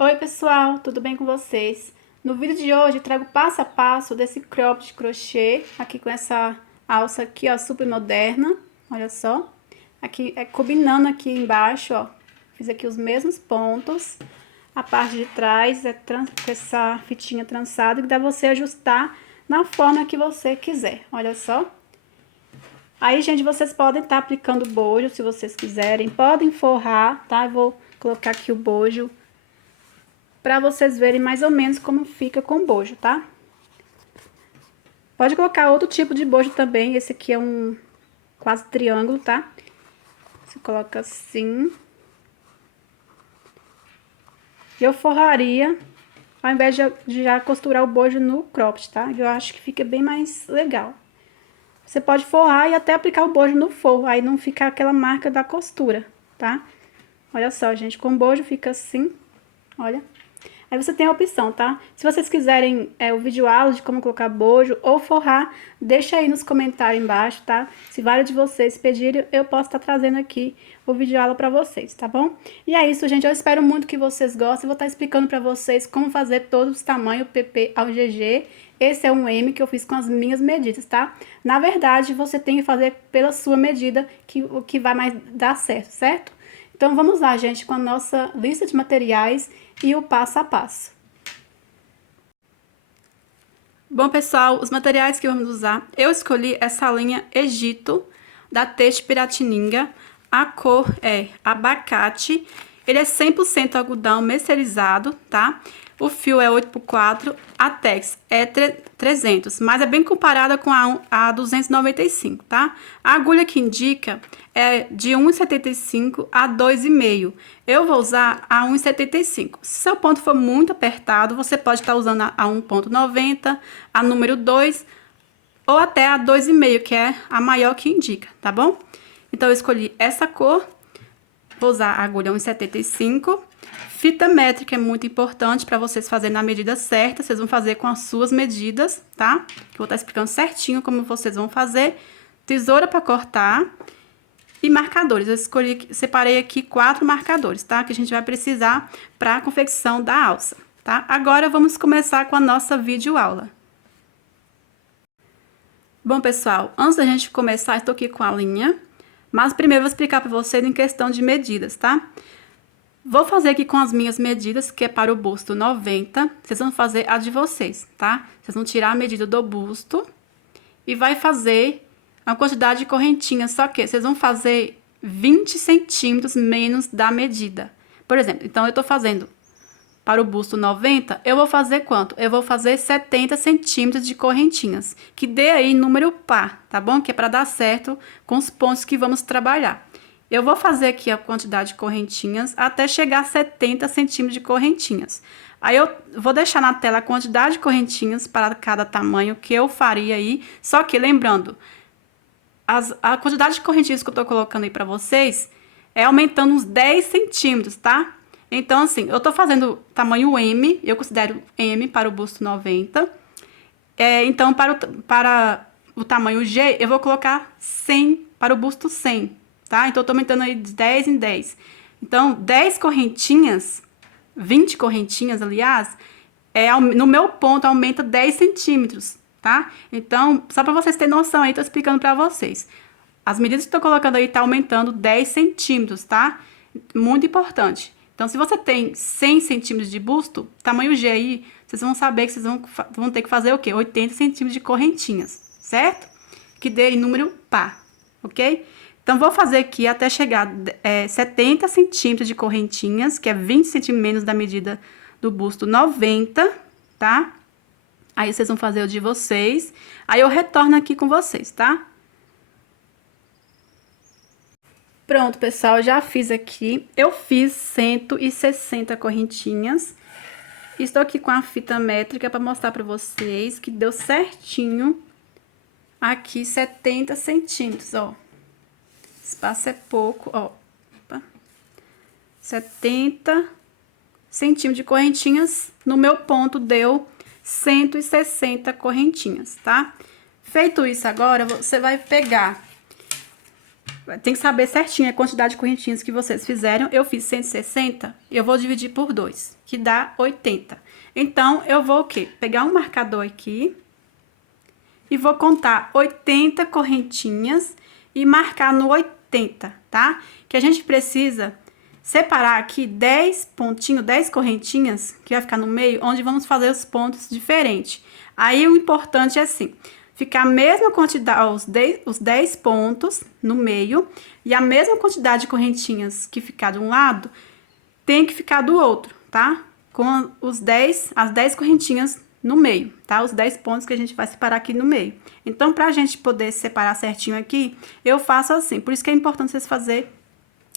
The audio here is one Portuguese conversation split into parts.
Oi pessoal, tudo bem com vocês? No vídeo de hoje trago passo a passo desse crop de crochê, aqui com essa alça aqui, ó, super moderna, olha só. Aqui é combinando aqui embaixo, ó, fiz aqui os mesmos pontos. A parte de trás é com essa fitinha trançada que dá você ajustar na forma que você quiser, olha só. Aí, gente, vocês podem estar aplicando bojo se vocês quiserem, podem forrar, tá? Eu vou colocar aqui o bojo para vocês verem mais ou menos como fica com bojo, tá? Pode colocar outro tipo de bojo também, esse aqui é um quase triângulo, tá? Você coloca assim. E eu forraria, ao invés de já costurar o bojo no cropped, tá? Eu acho que fica bem mais legal. Você pode forrar e até aplicar o bojo no forro, aí não fica aquela marca da costura, tá? Olha só, gente, com bojo fica assim, olha. Aí você tem a opção, tá? Se vocês quiserem o vídeo aula de como colocar bojo ou forrar, deixa aí nos comentários embaixo, tá? Se vários de vocês pedirem, eu posso estar trazendo aqui o vídeo aula pra vocês, tá bom? E é isso, gente. Eu espero muito que vocês gostem. Eu vou estar explicando pra vocês como fazer todos os tamanhos PP ao GG. Esse é um M que eu fiz com as minhas medidas, tá? Na verdade, você tem que fazer pela sua medida o que vai mais dar certo, certo? Então, vamos lá, gente, com a nossa lista de materiais e o passo a passo. Bom, pessoal, os materiais que vamos usar, eu escolhi essa linha Egito, da Têxtil Piratininga. A cor é abacate, ele é 100% algodão mercerizado, tá? O fio é 8x4, a tex é 300, mas é bem comparada com a 295, tá? A agulha que indica é de 1,75 a 2,5. Eu vou usar a 1,75. Se seu ponto for muito apertado, você pode estar usando a 1,90, a número 2 ou até a 2,5, que é a maior que indica, tá bom? Então, eu escolhi essa cor. Vou usar a agulha 1,75. Fita métrica é muito importante para vocês fazerem na medida certa. Vocês vão fazer com as suas medidas, tá? Eu vou estar explicando certinho como vocês vão fazer. Tesoura para cortar. E marcadores. Eu separei aqui 4 marcadores, tá? Que a gente vai precisar para a confecção da alça, tá? Agora, vamos começar com a nossa videoaula. Bom, pessoal, antes da gente começar, estou aqui com a linha. Mas primeiro eu vou explicar para vocês em questão de medidas, tá? Vou fazer aqui com as minhas medidas, que é para o busto 90. Vocês vão fazer a de vocês, tá? Vocês vão tirar a medida do busto e vai fazer uma quantidade de correntinhas, só que vocês vão fazer 20 centímetros menos da medida. Por exemplo, então eu tô fazendo para o busto 90, eu vou fazer quanto? Eu vou fazer 70 centímetros de correntinhas, que dê aí número par, tá bom? Que é para dar certo com os pontos que vamos trabalhar. Eu vou fazer aqui a quantidade de correntinhas até chegar a 70 centímetros de correntinhas. Aí eu vou deixar na tela a quantidade de correntinhas para cada tamanho que eu faria aí, só que lembrando, a quantidade de correntinhas que eu tô colocando aí para vocês é aumentando uns 10 centímetros, tá? Então, assim, eu tô fazendo tamanho M, eu considero M para o busto 90. Então, para o tamanho G, eu vou colocar 100 para o busto 100, tá? Então, eu tô aumentando aí de 10 em 10. Então, 10 correntinhas, 20 correntinhas, aliás, no meu ponto aumenta 10 centímetros, tá? Então, só para vocês terem noção aí, tô explicando para vocês. As medidas que eu tô colocando aí tá aumentando 10 centímetros, tá? Muito importante. Então, se você tem 100 centímetros de busto, tamanho G aí, vocês vão saber que vocês vão ter que fazer o quê? 80 centímetros de correntinhas, certo? Que dê número par, ok? Então, vou fazer aqui até chegar 70 centímetros de correntinhas, que é 20 centímetros menos da medida do busto 90, tá? Aí, vocês vão fazer o de vocês. Aí, eu retorno aqui com vocês, tá? Pronto, pessoal, já fiz aqui. Eu fiz 160 correntinhas. Estou aqui com a fita métrica para mostrar para vocês que deu certinho aqui 70 centímetros, ó. Espaço é pouco, ó. Opa. 70 centímetros de correntinhas. No meu ponto deu 160 correntinhas, tá? Feito isso agora, você vai pegar tem que saber certinho a quantidade de correntinhas que vocês fizeram. Eu fiz 160, eu vou dividir por 2, que dá 80. Então, eu vou o quê? Pegar um marcador aqui e vou contar 80 correntinhas e marcar no 80, tá? Que a gente precisa separar aqui 10 pontinhos, 10 correntinhas, que vai ficar no meio, onde vamos fazer os pontos diferentes. Aí, o importante é assim, ficar a mesma quantidade, os 10 pontos no meio, e a mesma quantidade de correntinhas que ficar de um lado, tem que ficar do outro, tá? Com as 10 correntinhas no meio, tá? Os 10 pontos que a gente vai separar aqui no meio. Então, pra gente poder separar certinho aqui, eu faço assim. Por isso que é importante vocês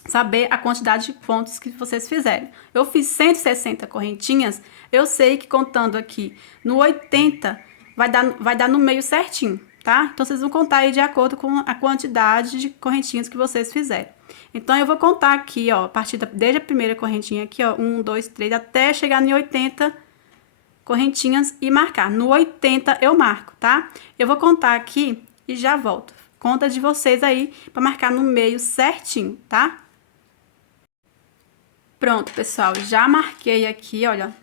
saber a quantidade de pontos que vocês fizerem. Eu fiz 160 correntinhas, eu sei que contando aqui no 80, vai dar no meio certinho, tá? Então, vocês vão contar aí de acordo com a quantidade de correntinhas que vocês fizerem. Então, eu vou contar aqui, ó, desde a primeira correntinha aqui, ó, 1, 2, 3, até chegar em 80 correntinhas e marcar. No 80 eu marco, tá? Eu vou contar aqui e já volto. Conta de vocês aí para marcar no meio certinho, tá? Pronto, pessoal, já marquei aqui, olha,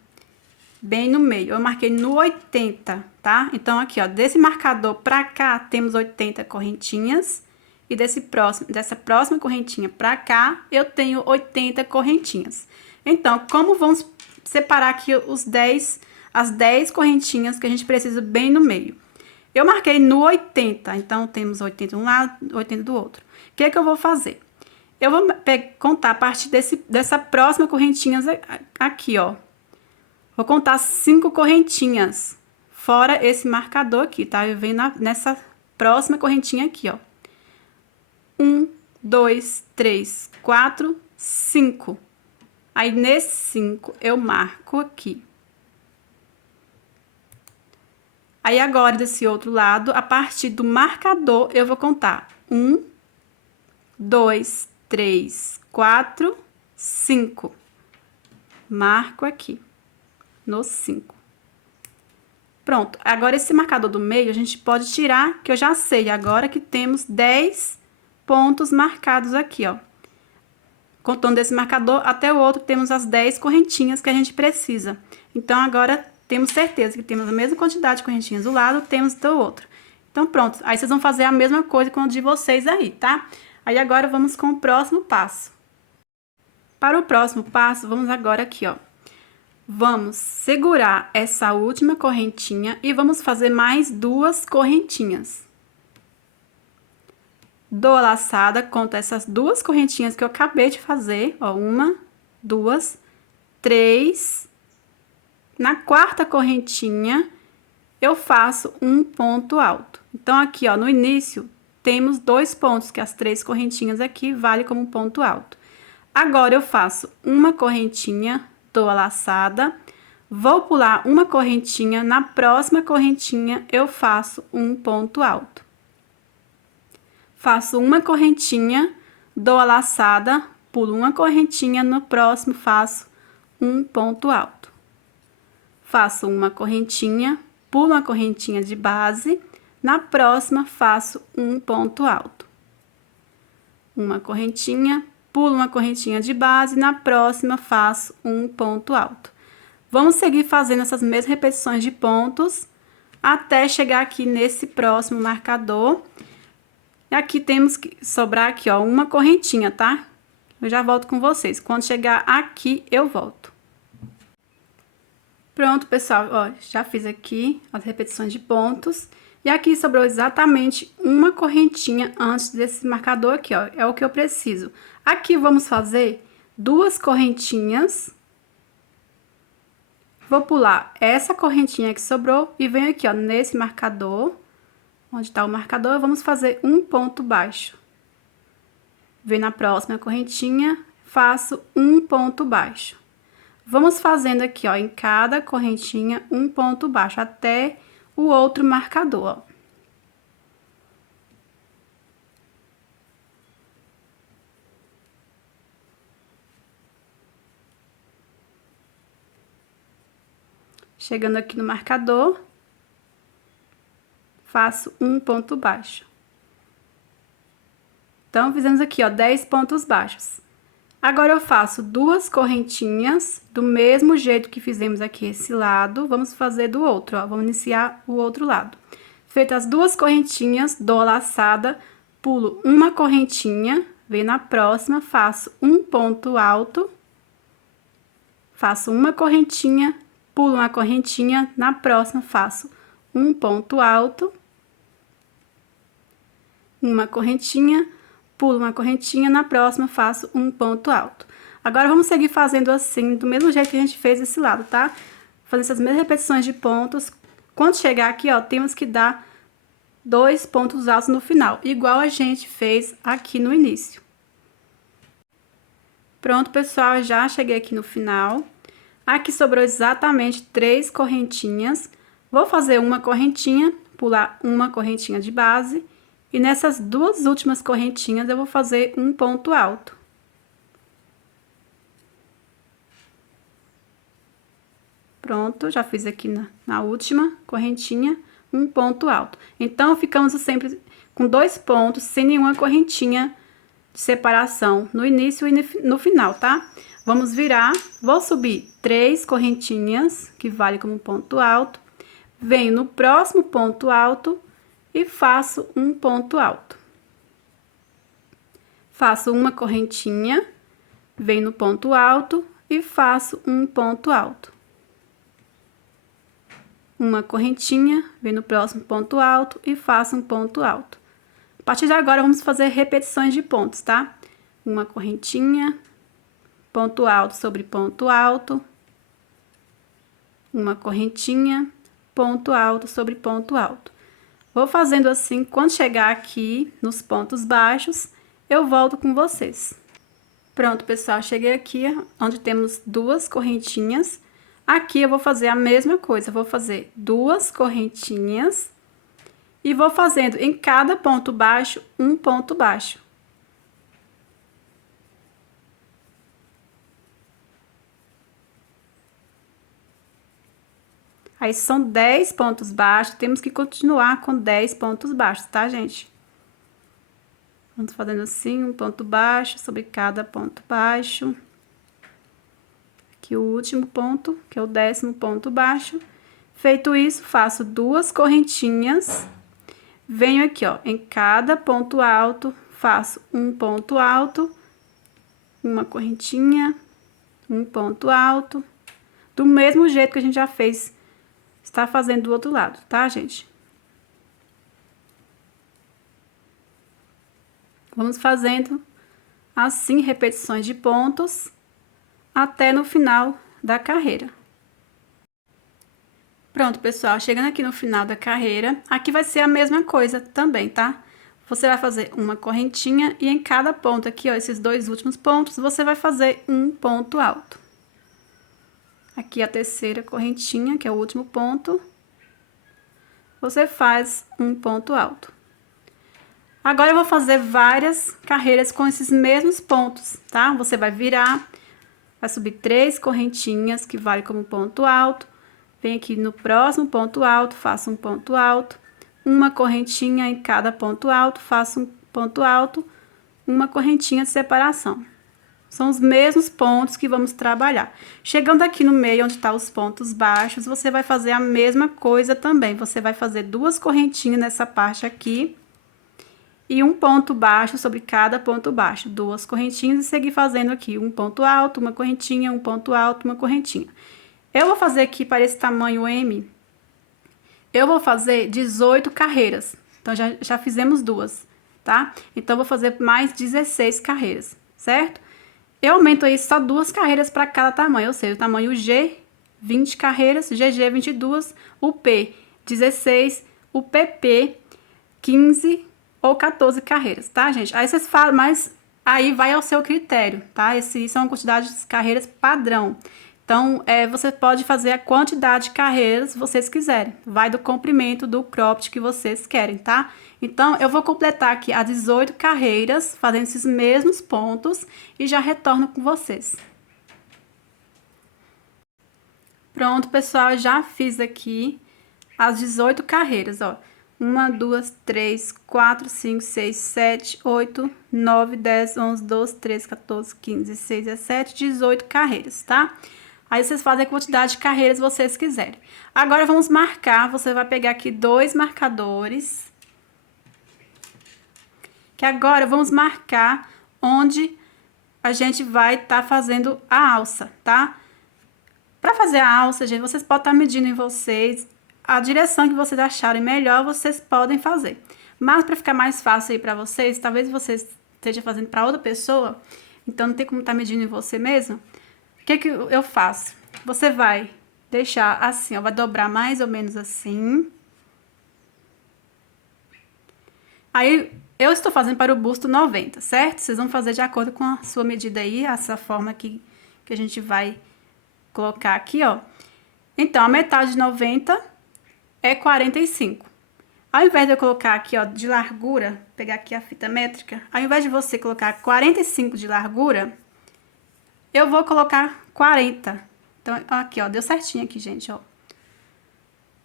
bem no meio. Eu marquei no 80, tá? Então, aqui, ó, desse marcador pra cá, temos 80 correntinhas. E dessa próxima correntinha pra cá, eu tenho 80 correntinhas. Então, como vamos separar aqui as 10 correntinhas que a gente precisa bem no meio? Eu marquei no 80, então, temos 80 de um lado, 80 do outro. O que é que eu vou fazer? Eu vou contar a partir dessa próxima correntinha aqui, ó. Vou contar 5 correntinhas, fora esse marcador aqui, tá? Eu venho nessa próxima correntinha aqui, ó. 1, 2, 3, 4, 5. Aí, nesse 5, eu marco aqui. Aí, agora, desse outro lado, a partir do marcador, eu vou contar 1, 2, 3, 4, 5. Marco aqui, no 5. Pronto, agora esse marcador do meio a gente pode tirar, que eu já sei agora que temos 10 pontos marcados aqui, ó. Contando desse marcador até o outro, temos as 10 correntinhas que a gente precisa. Então, agora, temos certeza que temos a mesma quantidade de correntinhas do lado, temos do outro. Então, pronto. Aí, vocês vão fazer a mesma coisa com o de vocês aí, tá? Aí, agora, vamos com o próximo passo. Para o próximo passo, vamos agora aqui, ó. Vamos segurar essa última correntinha e vamos fazer mais 2 correntinhas. Dou a laçada, conto essas 2 correntinhas que eu acabei de fazer, ó, 1, 2, 3. Na quarta correntinha, eu faço um ponto alto. Então, aqui, ó, no início, temos 2 pontos, que as 3 correntinhas aqui vale como ponto alto. Agora, eu faço uma correntinha, dou a laçada, vou pular uma correntinha, na próxima correntinha, eu faço um ponto alto. Faço uma correntinha, dou a laçada, pulo uma correntinha, no próximo faço um ponto alto. Faço uma correntinha, pulo uma correntinha de base, na próxima faço um ponto alto. Uma correntinha, pulo uma correntinha de base, na próxima faço um ponto alto. Vamos seguir fazendo essas mesmas repetições de pontos, até chegar aqui nesse próximo marcador. E aqui temos que sobrar aqui, ó, uma correntinha, tá? Eu já volto com vocês. Quando chegar aqui, eu volto. Pronto, pessoal, ó, já fiz aqui as repetições de pontos. E aqui sobrou exatamente uma correntinha antes desse marcador aqui, ó. É o que eu preciso. Aqui vamos fazer 2 correntinhas. Vou pular essa correntinha que sobrou e venho aqui, ó, nesse marcador. Onde tá o marcador, vamos fazer um ponto baixo. Venho na próxima correntinha, faço um ponto baixo. Vamos fazendo aqui, ó, em cada correntinha, um ponto baixo, até o outro marcador, ó. Chegando aqui no marcador, faço um ponto baixo. Então, fizemos aqui, ó, 10 pontos baixos. Agora, eu faço 2 correntinhas, do mesmo jeito que fizemos aqui esse lado, vamos fazer do outro, ó, vamos iniciar o outro lado. Feitas as 2 correntinhas, dou a laçada, pulo uma correntinha, venho na próxima, faço um ponto alto, faço uma correntinha, pulo uma correntinha, na próxima faço um ponto alto, uma correntinha, pulo uma correntinha, na próxima faço um ponto alto. Agora, vamos seguir fazendo assim, do mesmo jeito que a gente fez esse lado, tá? Fazendo essas mesmas repetições de pontos. Quando chegar aqui, ó, temos que dar 2 pontos altos no final, igual a gente fez aqui no início. Pronto, pessoal, já cheguei aqui no final. Aqui sobrou exatamente 3 correntinhas. Vou fazer uma correntinha, pular uma correntinha de base. E nessas 2 últimas correntinhas, eu vou fazer um ponto alto. Pronto, já fiz aqui na última correntinha, um ponto alto. Então, ficamos sempre com 2 pontos, sem nenhuma correntinha de separação no início e no final, tá? Vamos virar, vou subir 3 correntinhas, que vale como ponto alto. Venho no próximo ponto alto e faço um ponto alto. Faço uma correntinha, venho no ponto alto e faço um ponto alto. Uma correntinha, venho no próximo ponto alto e faço um ponto alto. A partir de agora, vamos fazer repetições de pontos, tá? Uma correntinha, ponto alto sobre ponto alto, uma correntinha, ponto alto sobre ponto alto. Vou fazendo assim, quando chegar aqui nos pontos baixos, eu volto com vocês. Pronto, pessoal, cheguei aqui onde temos 2 correntinhas. Aqui eu vou fazer a mesma coisa, vou fazer 2 correntinhas e vou fazendo em cada ponto baixo, um ponto baixo. Aí, são 10 pontos baixos, temos que continuar com 10 pontos baixos, tá, gente? Vamos fazendo assim, um ponto baixo sobre cada ponto baixo. Aqui o último ponto, que é o 10º ponto baixo. Feito isso, faço 2 correntinhas. Venho aqui, ó, em cada ponto alto, faço um ponto alto, uma correntinha, um ponto alto. Do mesmo jeito que a gente já fez, está fazendo do outro lado, tá, gente? Vamos fazendo assim repetições de pontos até no final da carreira. Pronto, pessoal, chegando aqui no final da carreira, aqui vai ser a mesma coisa também, tá? Você vai fazer uma correntinha e em cada ponto aqui, ó, esses 2 últimos pontos, você vai fazer um ponto alto. Aqui a 3ª correntinha, que é o último ponto, você faz um ponto alto. Agora, eu vou fazer várias carreiras com esses mesmos pontos, tá? Você vai virar, vai subir 3 correntinhas, que vale como ponto alto. Vem aqui no próximo ponto alto, faço um ponto alto. Uma correntinha em cada ponto alto, faço um ponto alto. Uma correntinha de separação. São os mesmos pontos que vamos trabalhar. Chegando aqui no meio, onde tá os pontos baixos, você vai fazer a mesma coisa também. Você vai fazer 2 correntinhas nessa parte aqui. E um ponto baixo sobre cada ponto baixo. 2 correntinhas e seguir fazendo aqui um ponto alto, uma correntinha, um ponto alto, uma correntinha. Eu vou fazer aqui para esse tamanho M, eu vou fazer 18 carreiras. Então, já fizemos 2, tá? Então, eu vou fazer mais 16 carreiras, certo? Eu aumento aí só 2 carreiras para cada tamanho, ou seja, o tamanho G, 20 carreiras, GG, 22, o P, 16, o PP, 15 ou 14 carreiras, tá, gente? Aí vocês falam, mas aí vai ao seu critério, tá? Isso é uma quantidade de carreiras padrão. Então, você pode fazer a quantidade de carreiras que vocês quiserem. Vai do comprimento do cropped que vocês querem, tá? Então, eu vou completar aqui as 18 carreiras, fazendo esses mesmos pontos, e já retorno com vocês. Pronto, pessoal, já fiz aqui as 18 carreiras, ó. 1, 2, 3, 4, 5, 6, 7, 8, 9, 10, 11, 12, 13, 14, 15, 16, 17, 18 carreiras, tá? Aí vocês fazem a quantidade de carreiras que vocês quiserem. Agora vamos marcar, você vai pegar aqui 2 marcadores. Que agora vamos marcar onde a gente vai estar fazendo a alça, tá? Para fazer a alça, gente, vocês podem estar medindo em vocês. A direção que vocês acharem melhor, vocês podem fazer. Mas para ficar mais fácil aí para vocês, talvez vocês estejam fazendo para outra pessoa, então não tem como estar medindo em você mesmo. O que que eu faço? Você vai deixar assim, ó, vai dobrar mais ou menos assim. Aí, eu estou fazendo para o busto 90, certo? Vocês vão fazer de acordo com a sua medida aí, essa forma aqui que a gente vai colocar aqui, ó. Então, a metade de 90 é 45. Ao invés de eu colocar aqui, ó, de largura, pegar aqui a fita métrica, ao invés de você colocar 45 de largura, eu vou colocar 40. Então, aqui, ó, deu certinho aqui, gente, ó.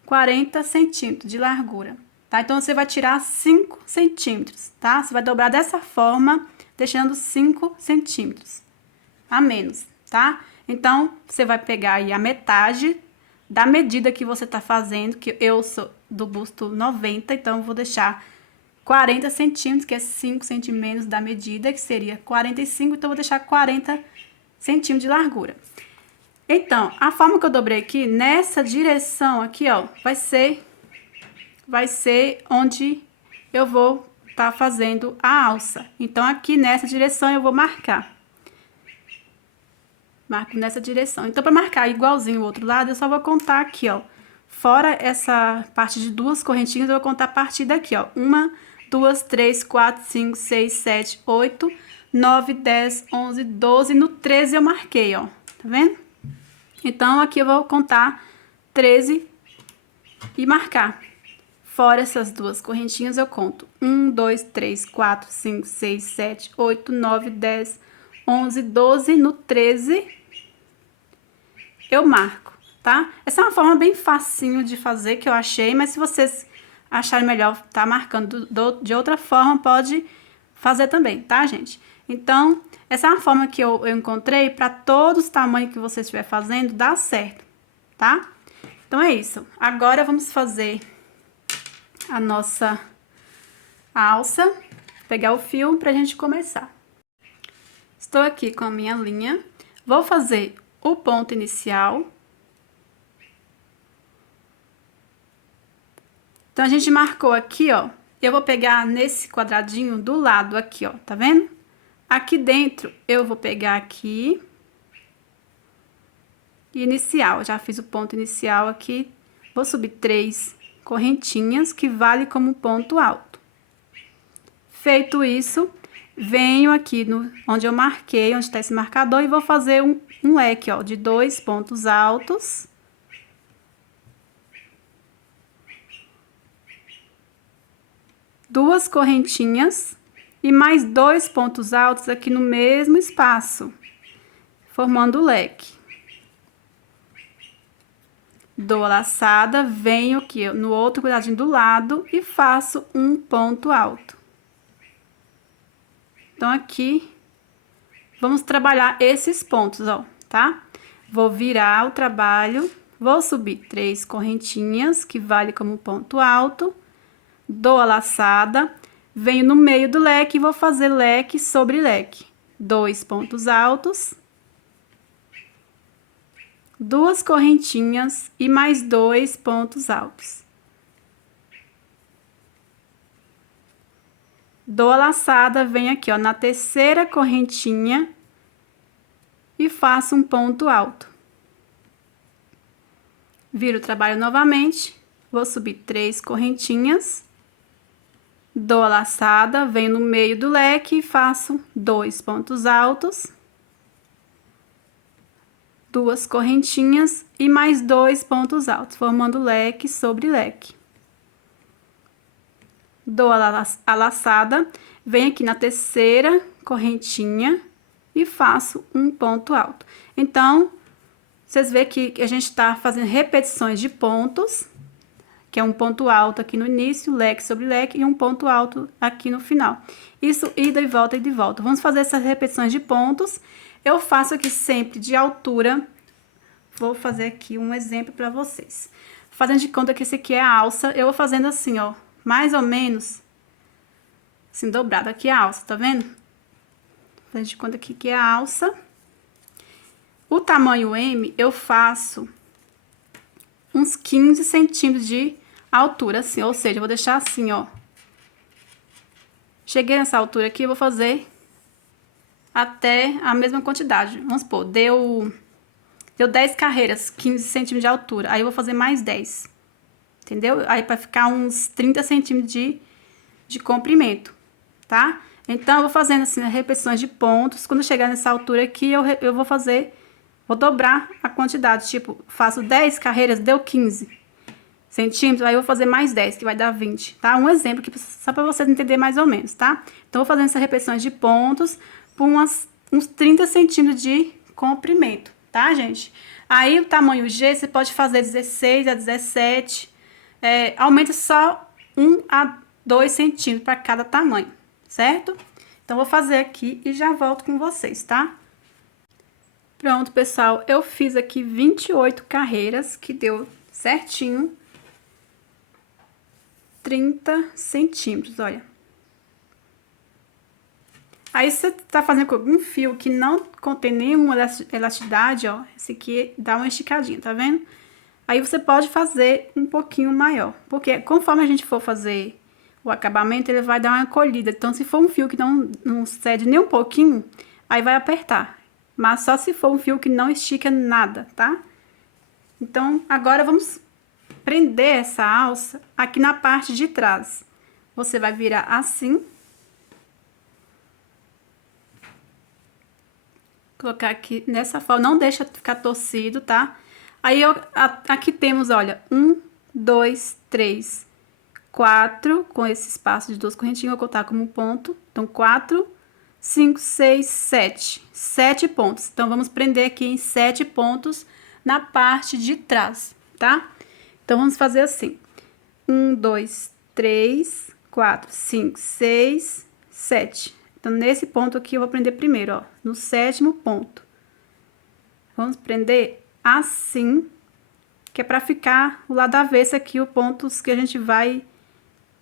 40 centímetros de largura, tá? Então, você vai tirar 5 centímetros, tá? Você vai dobrar dessa forma, deixando 5 centímetros a menos, tá? Então, você vai pegar aí a metade da medida que você tá fazendo, que eu sou do busto 90, então eu vou deixar 40 centímetros, que é 5 centímetros menos da medida, que seria 45, então eu vou deixar 40 centímetros de largura. Então, a forma que eu dobrei aqui, nessa direção aqui, ó, vai ser onde eu vou tá fazendo a alça. Então, aqui nessa direção eu vou marcar. Marco nessa direção. Então, para marcar igualzinho o outro lado, eu só vou contar aqui, ó. Fora essa parte de 2 correntinhas, eu vou contar a partir daqui, ó. 1, 2, 3, 4, 5, 6, 7, 8, 9, 10, 11, 12. No 13 eu marquei, ó. Tá vendo? Então, aqui eu vou contar 13 e marcar. Fora essas 2 correntinhas, eu conto 1, 2, 3, 4, 5, 6, 7, 8, 9, 10, 11, 12. No 13, eu marco, tá? Essa é uma forma bem facinho de fazer, que eu achei, mas se vocês acharem melhor tá marcando de outra forma, pode fazer também, tá, gente? Então, essa é uma forma que eu encontrei para todos os tamanhos que você estiver fazendo, dá certo, tá? Então, é isso. Agora, vamos fazer a nossa alça, pegar o fio pra gente começar. Estou aqui com a minha linha, vou fazer o ponto inicial. Então, a gente marcou aqui, ó, eu vou pegar nesse quadradinho do lado aqui, ó, tá vendo? Aqui dentro, eu vou pegar aqui, inicial, já fiz o ponto inicial aqui, vou subir 3 correntinhas, que vale como ponto alto. Feito isso, venho aqui onde eu marquei, onde está esse marcador, e vou fazer um leque, ó, de 2 pontos altos. Duas correntinhas e mais 2 pontos altos aqui no mesmo espaço, formando o leque. Dou a laçada, venho aqui no outro quadradinho do lado e faço um ponto alto. Então, aqui, vamos trabalhar esses pontos, ó, tá? Vou virar o trabalho, vou subir 3 correntinhas, que vale como ponto alto, dou a laçada, venho no meio do leque e vou fazer leque sobre leque. 2 pontos altos, 2 correntinhas e mais 2 pontos altos. Dou a laçada, venho aqui, ó, na terceira correntinha e faço um ponto alto. Viro o trabalho novamente, vou subir 3 correntinhas, dou a laçada, venho no meio do leque e faço 2 pontos altos, 2 correntinhas e mais 2 pontos altos, formando leque sobre leque. Dou a laçada, venho aqui na terceira correntinha e faço um ponto alto. Então, vocês veem que a gente tá fazendo repetições de pontos, que é um ponto alto aqui no início, leque sobre leque, e um ponto alto aqui no final. Isso, ida e volta e de volta. Vamos fazer essas repetições de pontos. Eu faço aqui sempre de altura. Vou fazer aqui um exemplo para vocês. Fazendo de conta que esse aqui é a alça, eu vou fazendo assim, ó, mais ou menos, assim, dobrado. Aqui é a alça, tá vendo? Fazendo de conta aqui que é a alça. O tamanho M, eu faço uns 15 centímetros de altura, assim, ou seja, eu vou deixar assim, ó. Cheguei nessa altura aqui, eu vou fazer até a mesma quantidade. Vamos supor, deu 10 carreiras, 15 centímetros de altura. Aí eu vou fazer mais 10, entendeu? Aí para ficar uns 30 centímetros de comprimento, tá? Então, eu vou fazendo assim, repetições de pontos. Quando eu chegar nessa altura aqui, eu vou fazer... Vou dobrar a quantidade, tipo, faço 10 carreiras, deu 15 centímetros, aí eu vou fazer mais 10, que vai dar 20, tá? Um exemplo aqui, só para vocês entenderem mais ou menos, tá? Então, eu vou fazendo essas repetições de pontos por uns 30 centímetros de comprimento, tá, gente? Aí, o tamanho G, você pode fazer 16 a 17, aumenta só 1 a 2 centímetros para cada tamanho, certo? Então, vou fazer aqui e já volto com vocês, tá? Pronto, pessoal, eu fiz aqui 28 carreiras, que deu certinho 30 centímetros, olha. Aí, se você tá fazendo com algum fio que não contém nenhuma elasticidade, ó, esse aqui dá uma esticadinha, tá vendo? Aí, você pode fazer um pouquinho maior, porque conforme a gente for fazer o acabamento, ele vai dar uma encolhida. Então, se for um fio que não cede nem um pouquinho, aí vai apertar. Mas só se for um fio que não estica nada, tá? Então, agora vamos prender essa alça aqui na parte de trás. Você vai virar assim. Colocar aqui nessa forma, não deixa ficar torcido, tá? Aí, aqui temos, olha, 1, 2, 3, 4, com esse espaço de 2 correntinhas, eu vou contar como um ponto. Então, 4, 5, 6, 7. 7 pontos. Então, vamos prender aqui em 7 pontos na parte de trás, tá? Então, vamos fazer assim. 1, 2, 3, 4, 5, 6, 7. Então, nesse ponto aqui, eu vou prender primeiro, ó, no 7º ponto. Vamos prender assim, que é pra ficar o lado avesso aqui, os pontos que a gente vai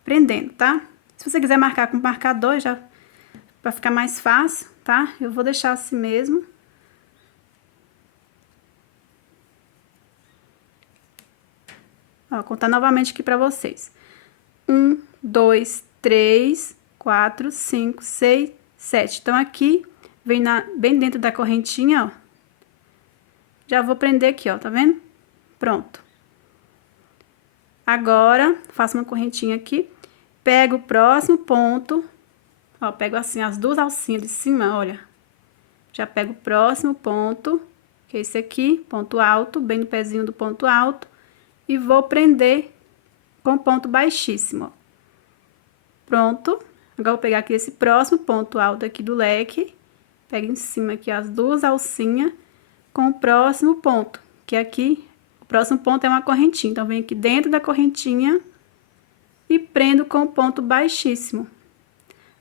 prendendo, tá? Se você quiser marcar com marcador, já... Pra ficar mais fácil, tá? Eu vou deixar assim mesmo. Ó, vou contar novamente aqui pra vocês. 1, 2, 3, 4, 5, 6, 7. Então, aqui, bem dentro da correntinha, ó. Já vou prender aqui, ó, tá vendo? Pronto. Agora, faço uma correntinha aqui. Pego o próximo ponto... Ó, pego assim as duas alcinhas de cima, olha. Já pego o próximo ponto, que é esse aqui, ponto alto, bem no pezinho do ponto alto. E vou prender com ponto baixíssimo, ó. Pronto. Agora, vou pegar aqui esse próximo ponto alto aqui do leque. Pego em cima aqui as duas alcinhas com o próximo ponto, que aqui, o próximo ponto é uma correntinha. Então, venho aqui dentro da correntinha e prendo com ponto baixíssimo.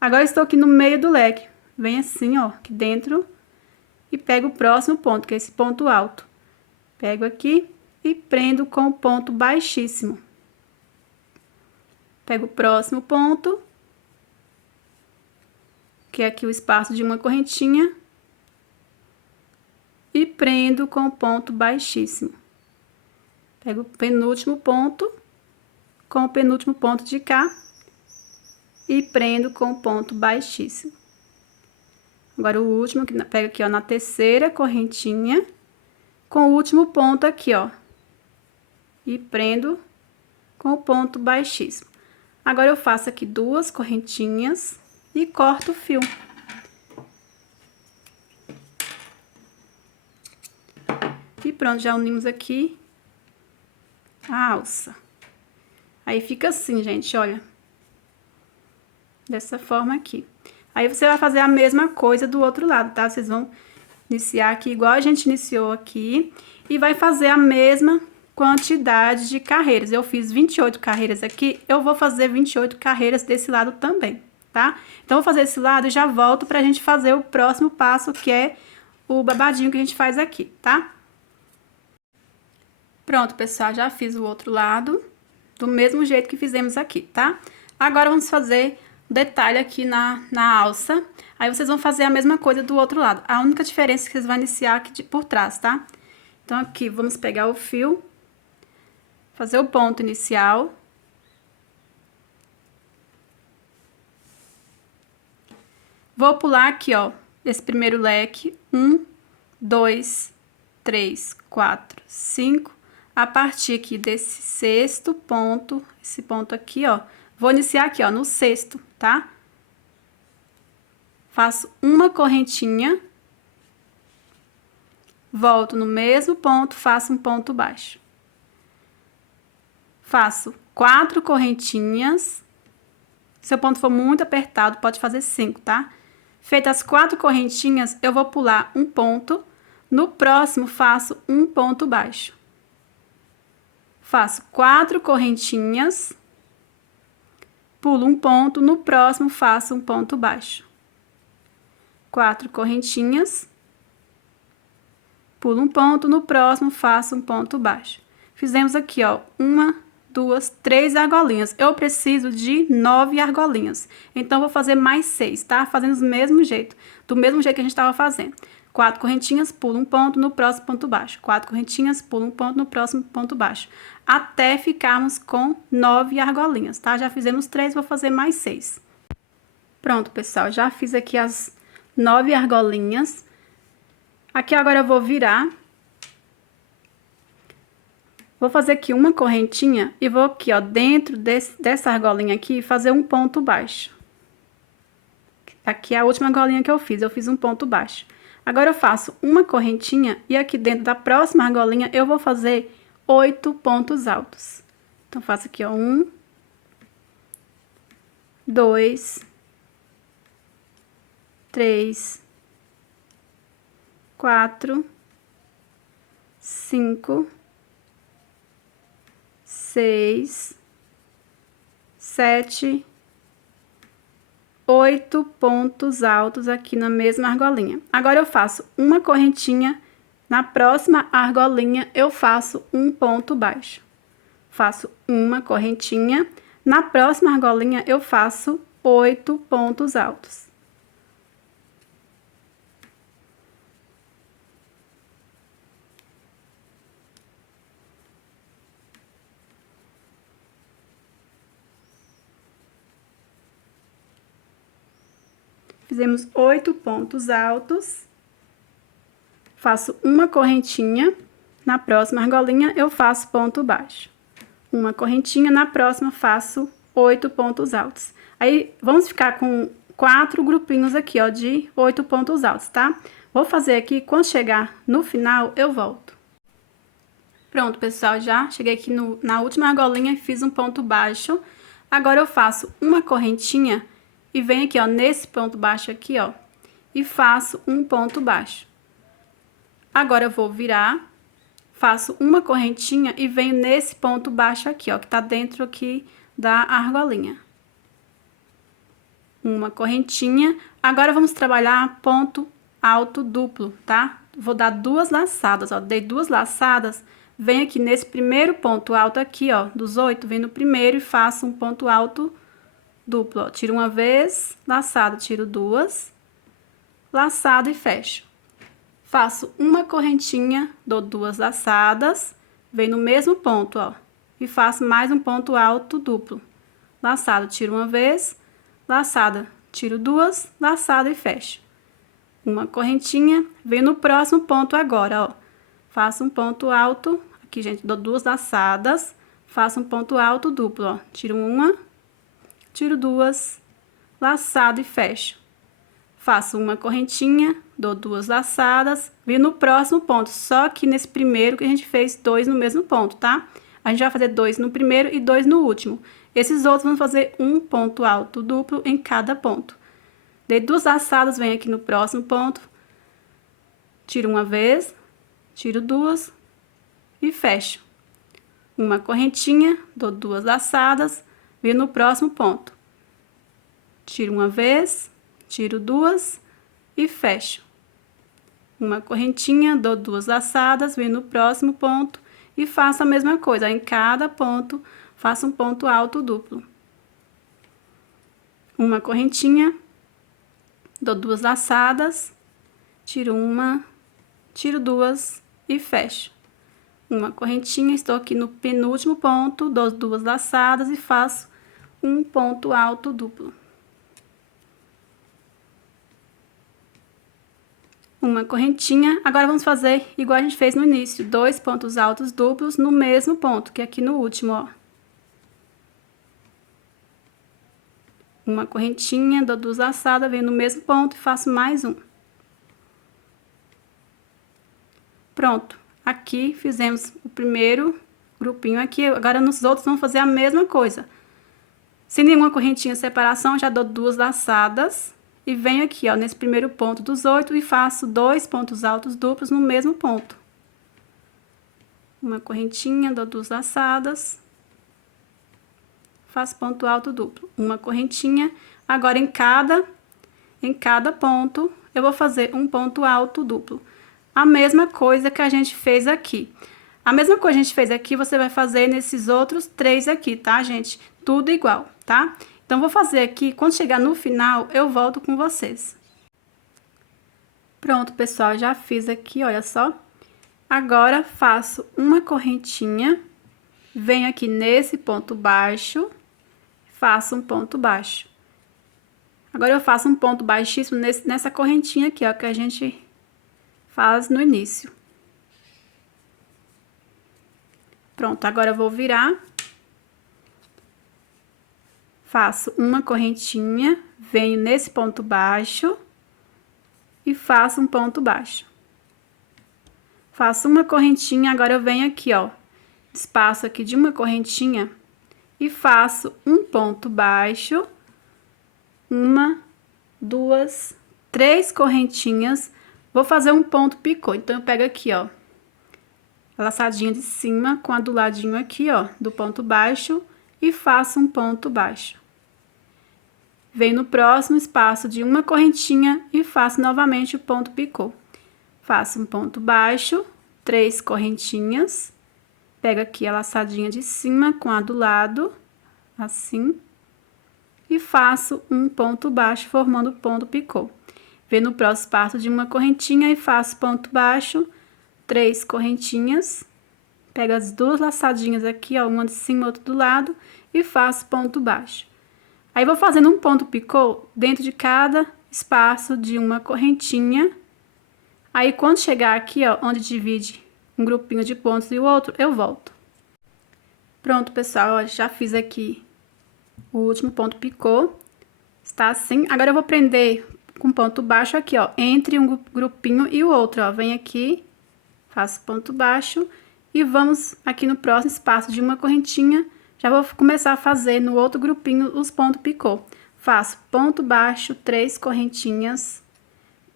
Agora, estou aqui no meio do leque. Vem assim, ó, aqui dentro. E pego o próximo ponto, que é esse ponto alto. Pego aqui e prendo com o ponto baixíssimo. Pego o próximo ponto, que é aqui o espaço de uma correntinha. E prendo com o ponto baixíssimo. Pego o penúltimo ponto, com o penúltimo ponto de cá. E prendo com ponto baixíssimo. Agora, o último, que pega aqui, ó, na terceira correntinha, com o último ponto aqui, ó. E prendo com o ponto baixíssimo. Agora, eu faço aqui 2 correntinhas e corto o fio. E pronto, já unimos aqui a alça. Aí, fica assim, gente, olha. Dessa forma aqui. Aí, você vai fazer a mesma coisa do outro lado, tá? Vocês vão iniciar aqui igual a gente iniciou aqui. E vai fazer a mesma quantidade de carreiras. Eu fiz 28 carreiras aqui, eu vou fazer 28 carreiras desse lado também, tá? Então, vou fazer esse lado e já volto pra gente fazer o próximo passo, que é o babadinho que a gente faz aqui, tá? Pronto, pessoal, já fiz o outro lado, do mesmo jeito que fizemos aqui, tá? Agora, vamos fazer o detalhe aqui na alça. Aí, vocês vão fazer a mesma coisa do outro lado. A única diferença é que vocês vão iniciar aqui por trás, tá? Então, aqui, vamos pegar o fio, fazer o ponto inicial. Vou pular aqui, ó, esse primeiro leque, 1, 2, 3, 4, 5. A partir aqui desse sexto ponto, esse ponto aqui, ó, vou iniciar aqui, ó, no sexto, tá? Faço uma correntinha, volto no mesmo ponto, faço um ponto baixo. Faço 4 correntinhas. Se o ponto for muito apertado, pode fazer 5, tá? Feitas as 4 correntinhas, eu vou pular um ponto. No próximo, faço um ponto baixo. Faço 4 correntinhas, pulo um ponto. No próximo, faço um ponto baixo. 4 correntinhas, pulo um ponto. No próximo, faço um ponto baixo. Fizemos aqui, ó, 1, 2, 3 argolinhas. Eu preciso de 9 argolinhas. Então, vou fazer mais 6, tá? Fazendo do mesmo jeito que a gente estava fazendo. 4 correntinhas, pulo um ponto, no próximo ponto baixo. 4 correntinhas, pulo um ponto, no próximo ponto baixo. Até ficarmos com 9 argolinhas, tá? Já fizemos 3, vou fazer mais 6. Pronto, pessoal, já fiz aqui as 9 argolinhas. Aqui agora eu vou virar. Vou fazer aqui uma correntinha e vou aqui, ó, dentro dessa argolinha aqui, fazer um ponto baixo. Aqui é a última argolinha que eu fiz um ponto baixo. Agora, eu faço uma correntinha e aqui dentro da próxima argolinha eu vou fazer 8 pontos altos. Então, faço aqui, ó, 1, 2, 3, 4, 5, 6, 7, 8 pontos altos aqui na mesma argolinha. Agora, eu faço uma correntinha, na próxima argolinha eu faço um ponto baixo. Faço uma correntinha, na próxima argolinha eu faço 8 pontos altos. Fizemos 8 pontos altos. Faço uma correntinha, na próxima argolinha eu faço ponto baixo. Uma correntinha, na próxima faço 8 pontos altos. Aí, vamos ficar com 4 grupinhos aqui, ó, de 8 pontos altos, tá? Vou fazer aqui, quando chegar no final, eu volto. Pronto, pessoal, já cheguei aqui na última argolinha e fiz um ponto baixo. Agora, eu faço uma correntinha e venho aqui, ó, nesse ponto baixo aqui, ó, e faço um ponto baixo. Agora, eu vou virar, faço uma correntinha e venho nesse ponto baixo aqui, ó, que tá dentro aqui da argolinha. Uma correntinha. Agora, vamos trabalhar ponto alto duplo, tá? Vou dar 2 laçadas, ó, dei 2 laçadas, venho aqui nesse primeiro ponto alto aqui, ó, dos 8, venho no primeiro e faço um ponto alto duplo, ó. Tiro uma vez, laçado, tiro 2, laçado e fecho. Faço uma correntinha, dou 2 laçadas, venho no mesmo ponto, ó, e faço mais um ponto alto duplo. Laçado, tiro uma vez, laçada, tiro 2, laçada e fecho. Uma correntinha, venho no próximo ponto agora, ó. Faço um ponto alto, aqui, gente, dou 2 laçadas, faço um ponto alto duplo, ó. Tiro uma, tiro 2, laçado e fecho. Faço uma correntinha, dou 2 laçadas, venho no próximo ponto, só que nesse primeiro que a gente fez 2 no mesmo ponto, tá? A gente vai fazer 2 no primeiro e 2 no último. Esses outros vamos fazer um ponto alto duplo em cada ponto. Dei 2 laçadas, venho aqui no próximo ponto, tiro uma vez, tiro 2 e fecho. uma correntinha, dou 2 laçadas, venho no próximo ponto. Tiro uma vez, tiro 2 e fecho. Uma correntinha, dou 2 laçadas, venho no próximo ponto e faço a mesma coisa. Em cada ponto, faço um ponto alto duplo. Uma correntinha, dou 2 laçadas, tiro uma, tiro 2 e fecho. Uma correntinha, estou aqui no penúltimo ponto, dou 2 laçadas e faço um ponto alto duplo. Uma correntinha, agora vamos fazer igual a gente fez no início, 2 pontos altos duplos no mesmo ponto, que é aqui no último, ó. Uma correntinha, dou 2 laçadas, venho no mesmo ponto e faço mais um. Pronto. Aqui fizemos o primeiro grupinho aqui, agora nos outros vamos fazer a mesma coisa. Sem nenhuma correntinha de separação, já dou 2 laçadas e venho aqui, ó, nesse primeiro ponto dos 8 e faço 2 pontos altos duplos no mesmo ponto. Uma correntinha, dou 2 laçadas, faço ponto alto duplo. Uma correntinha, agora em cada ponto eu vou fazer um ponto alto duplo. A mesma coisa que a gente fez aqui. A mesma coisa que a gente fez aqui, você vai fazer nesses outros 3 aqui, tá, gente? Tudo igual, tá? Então, vou fazer aqui, quando chegar no final, eu volto com vocês. Pronto, pessoal, já fiz aqui, olha só. Agora, faço uma correntinha, venho aqui nesse ponto baixo, faço um ponto baixo. Agora, eu faço um ponto baixíssimo nessa correntinha aqui, ó, que a gente faz no início. Pronto, agora eu vou virar. Faço uma correntinha, venho nesse ponto baixo e faço um ponto baixo. Faço uma correntinha, agora eu venho aqui, ó, espaço aqui de uma correntinha e faço um ponto baixo, uma, 2, 3 correntinhas. Vou fazer um ponto picô, então eu pego aqui, ó, a laçadinha de cima com a do ladinho aqui, ó, do ponto baixo e faço um ponto baixo. Venho no próximo espaço de uma correntinha e faço novamente o ponto picô. Faço um ponto baixo, 3 correntinhas, pego aqui a laçadinha de cima com a do lado, assim, e faço um ponto baixo formando ponto picô. Venho no próximo espaço de uma correntinha e faço ponto baixo, 3 correntinhas, pego as 2 laçadinhas aqui, ó, uma de cima e outra do lado, e faço ponto baixo. Aí, vou fazendo um ponto picô dentro de cada espaço de uma correntinha. Aí, quando chegar aqui, ó, onde divide um grupinho de pontos e o outro, eu volto. Pronto, pessoal, ó, já fiz aqui o último ponto picô. Está assim. Agora, eu vou prender com ponto baixo aqui, ó, entre um grupinho e o outro, ó. Vem aqui, faço ponto baixo e vamos aqui no próximo espaço de uma correntinha. Já vou começar a fazer no outro grupinho os pontos picô. Faço ponto baixo, 3 correntinhas,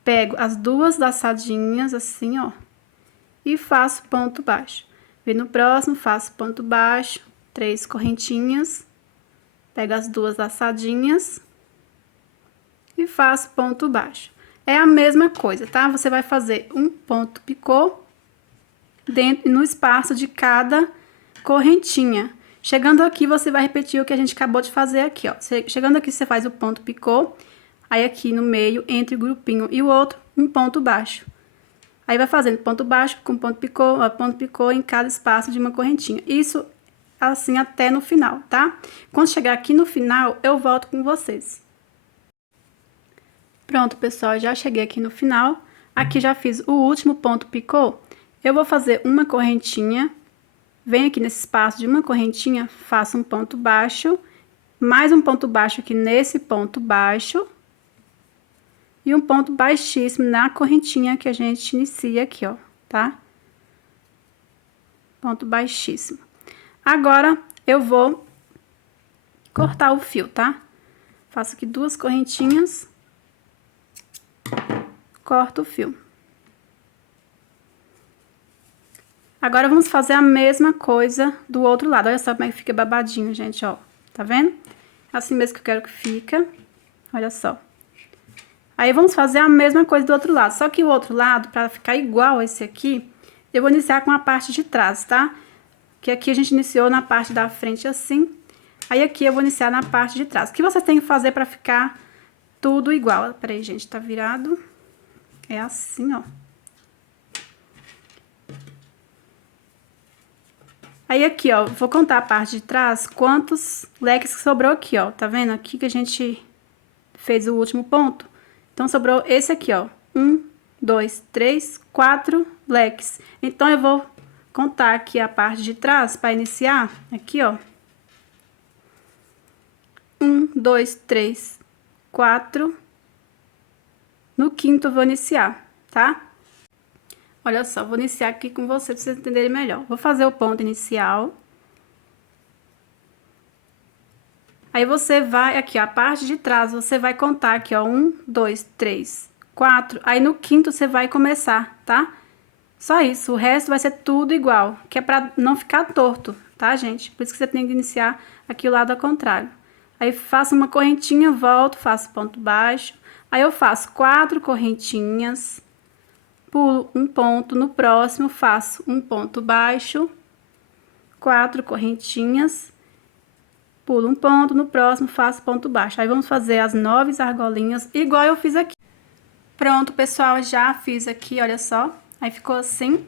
pego as 2 laçadinhas, assim, ó, e faço ponto baixo. Venho no próximo, faço ponto baixo, 3 correntinhas, pego as 2 laçadinhas e faço ponto baixo. É a mesma coisa, tá? Você vai fazer um ponto picô dentro, no espaço de cada correntinha. Chegando aqui, você vai repetir o que a gente acabou de fazer aqui, ó. Chegando aqui, você faz o ponto picô. Aí, aqui no meio, entre o grupinho e o outro, um ponto baixo. Aí, vai fazendo ponto baixo com ponto picô em cada espaço de uma correntinha. Isso, assim, até no final, tá? Quando chegar aqui no final, eu volto com vocês. Pronto, pessoal, já cheguei aqui no final. Aqui, já fiz o último ponto picô. Eu vou fazer uma correntinha. Venho aqui nesse espaço de uma correntinha, faço um ponto baixo, mais um ponto baixo aqui nesse ponto baixo, e um ponto baixíssimo na correntinha que a gente inicia aqui, ó, tá? Ponto baixíssimo. Agora, eu vou cortar o fio, tá? Faço aqui 2 correntinhas, corto o fio. Agora, vamos fazer a mesma coisa do outro lado. Olha só como é que fica babadinho, gente, ó. Tá vendo? Assim mesmo que eu quero que fica. Olha só. Aí, vamos fazer a mesma coisa do outro lado. Só que o outro lado, pra ficar igual a esse aqui, eu vou iniciar com a parte de trás, tá? Que aqui a gente iniciou na parte da frente assim. Aí, aqui eu vou iniciar na parte de trás. O que vocês têm que fazer pra ficar tudo igual? Peraí, gente, tá virado. É assim, ó. Aí, aqui, ó, vou contar a parte de trás, quantos leques que sobrou aqui, ó. Tá vendo? Aqui que a gente fez o último ponto. Então, sobrou esse aqui, ó. 1, 2, 3, 4 leques. Então, eu vou contar aqui a parte de trás para iniciar. Aqui, ó. 1, 2, 3, 4. No quinto, eu vou iniciar, tá? Olha só, vou iniciar aqui com vocês, pra vocês entenderem melhor. Vou fazer o ponto inicial. Aí, você vai aqui, ó, a parte de trás, você vai contar aqui, ó, 1, 2, 3, 4. Aí, no quinto, você vai começar, tá? Só isso, o resto vai ser tudo igual, que é pra não ficar torto, tá, gente? Por isso que você tem que iniciar aqui o lado ao contrário. Aí, faço uma correntinha, volto, faço ponto baixo. Aí, eu faço 4 correntinhas. Pulo um ponto, no próximo faço um ponto baixo, 4 correntinhas, pulo um ponto, no próximo faço ponto baixo. Aí, vamos fazer as 9 argolinhas, igual eu fiz aqui. Pronto, pessoal, já fiz aqui, olha só. Aí, ficou assim.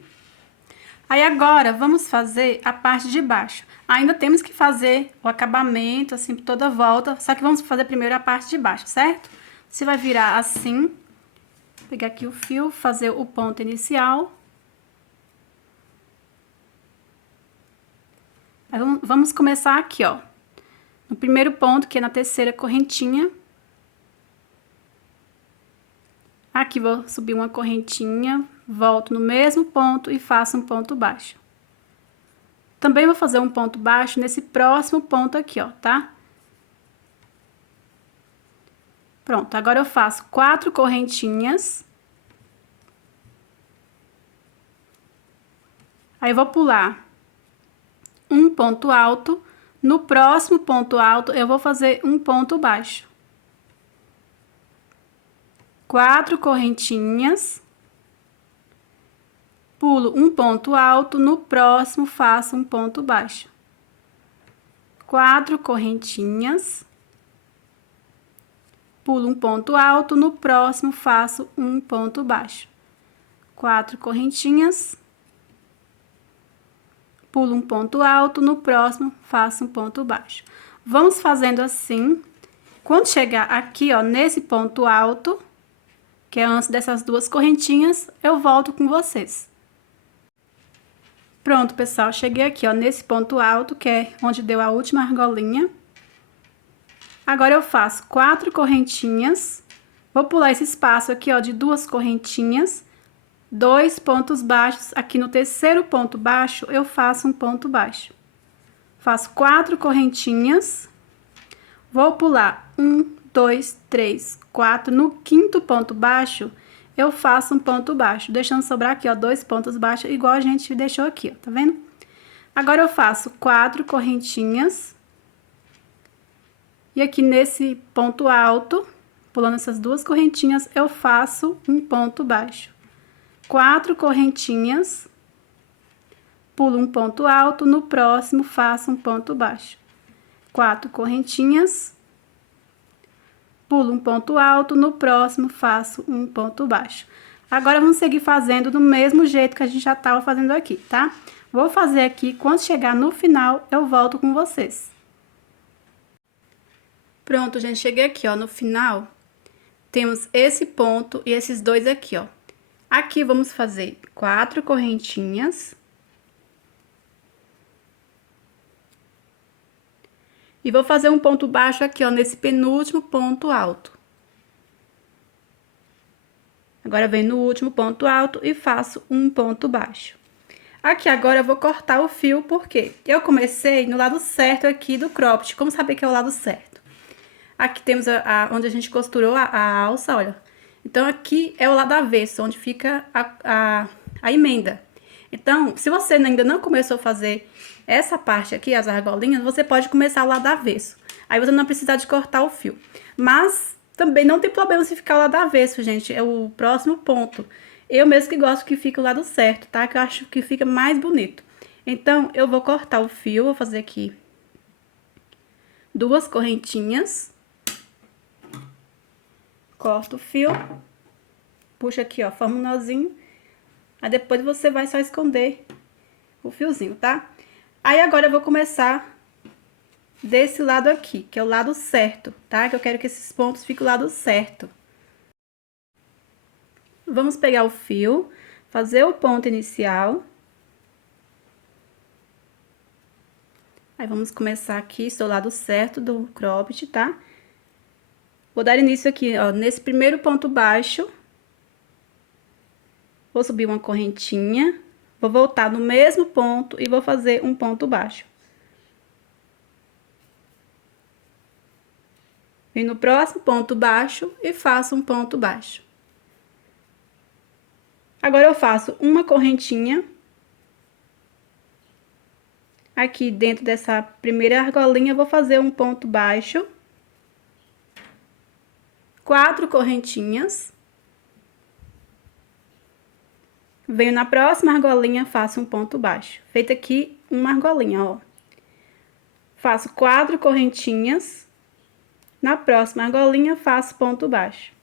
Aí, agora, vamos fazer a parte de baixo. Ainda temos que fazer o acabamento, assim, por toda a volta, só que vamos fazer primeiro a parte de baixo, certo? Você vai virar assim. Pegar aqui o fio, fazer o ponto inicial. Aí, vamos começar aqui, ó. No primeiro ponto, que é na terceira correntinha. Aqui, vou subir uma correntinha, volto no mesmo ponto e faço um ponto baixo. Também vou fazer um ponto baixo nesse próximo ponto aqui, ó, tá? Pronto, agora eu faço 4 correntinhas. Aí, vou pular um ponto alto. No próximo ponto alto, eu vou fazer um ponto baixo. 4 correntinhas. Pulo um ponto alto, no próximo faço um ponto baixo. 4 correntinhas. Pulo um ponto alto, no próximo faço um ponto baixo. 4 correntinhas. Pulo um ponto alto, no próximo faço um ponto baixo. Vamos fazendo assim. Quando chegar aqui, ó, nesse ponto alto, que é antes dessas 2 correntinhas, eu volto com vocês. Pronto, pessoal, cheguei aqui, ó, nesse ponto alto, que é onde deu a última argolinha. Agora, eu faço 4 correntinhas. Vou pular esse espaço aqui, ó, de 2 correntinhas. 2 pontos baixos. Aqui no terceiro ponto baixo, eu faço um ponto baixo. Faço 4 correntinhas. Vou pular 1, 2, 3, 4. No quinto ponto baixo, eu faço um ponto baixo, deixando sobrar aqui, ó, 2 pontos baixos, igual a gente deixou aqui, ó, tá vendo? Agora, eu faço 4 correntinhas. E aqui nesse ponto alto, pulando essas 2 correntinhas, eu faço um ponto baixo. 4 correntinhas. Pulo um ponto alto, no próximo faço um ponto baixo. 4 correntinhas. Pulo um ponto alto, no próximo faço um ponto baixo. Agora, vamos seguir fazendo do mesmo jeito que a gente já estava fazendo aqui, tá? Vou fazer aqui, quando chegar no final, eu volto com vocês. Pronto, gente, cheguei aqui, ó, no final. Temos esse ponto e esses 2 aqui, ó. Aqui, vamos fazer 4 correntinhas. E vou fazer um ponto baixo aqui, ó, nesse penúltimo ponto alto. Agora, venho no último ponto alto e faço um ponto baixo. Aqui, agora, eu vou cortar o fio, porque eu comecei no lado certo aqui do cropped. Como saber que é o lado certo? Aqui temos onde a gente costurou a alça, olha. Então, aqui é o lado avesso, onde fica a emenda. Então, se você ainda não começou a fazer essa parte aqui, as argolinhas, você pode começar o lado avesso. Aí você não precisa de cortar o fio. Mas também não tem problema se ficar o lado avesso, gente. É o próximo ponto. Eu mesmo que gosto que fique o lado certo, tá? Que eu acho que fica mais bonito. Então, eu vou cortar o fio, vou fazer aqui 2 correntinhas. Corta o fio. Puxa aqui, ó, forma um nozinho. Aí depois você vai só esconder o fiozinho, tá? Aí agora eu vou começar desse lado aqui, que é o lado certo, tá? Que eu quero que esses pontos fiquem o lado certo. Vamos pegar o fio, fazer o ponto inicial. Aí, vamos começar aqui, do lado certo do cropped, tá? Vou dar início aqui, ó, nesse primeiro ponto baixo. Vou subir uma correntinha, vou voltar no mesmo ponto e vou fazer um ponto baixo. Vem no próximo ponto baixo e faço um ponto baixo. Agora, eu faço uma correntinha aqui dentro dessa primeira argolinha, eu vou fazer um ponto baixo, 4 correntinhas. Venho na próxima argolinha, faço um ponto baixo. Feito aqui uma argolinha, ó. Faço 4 correntinhas. Na próxima argolinha, faço ponto baixo.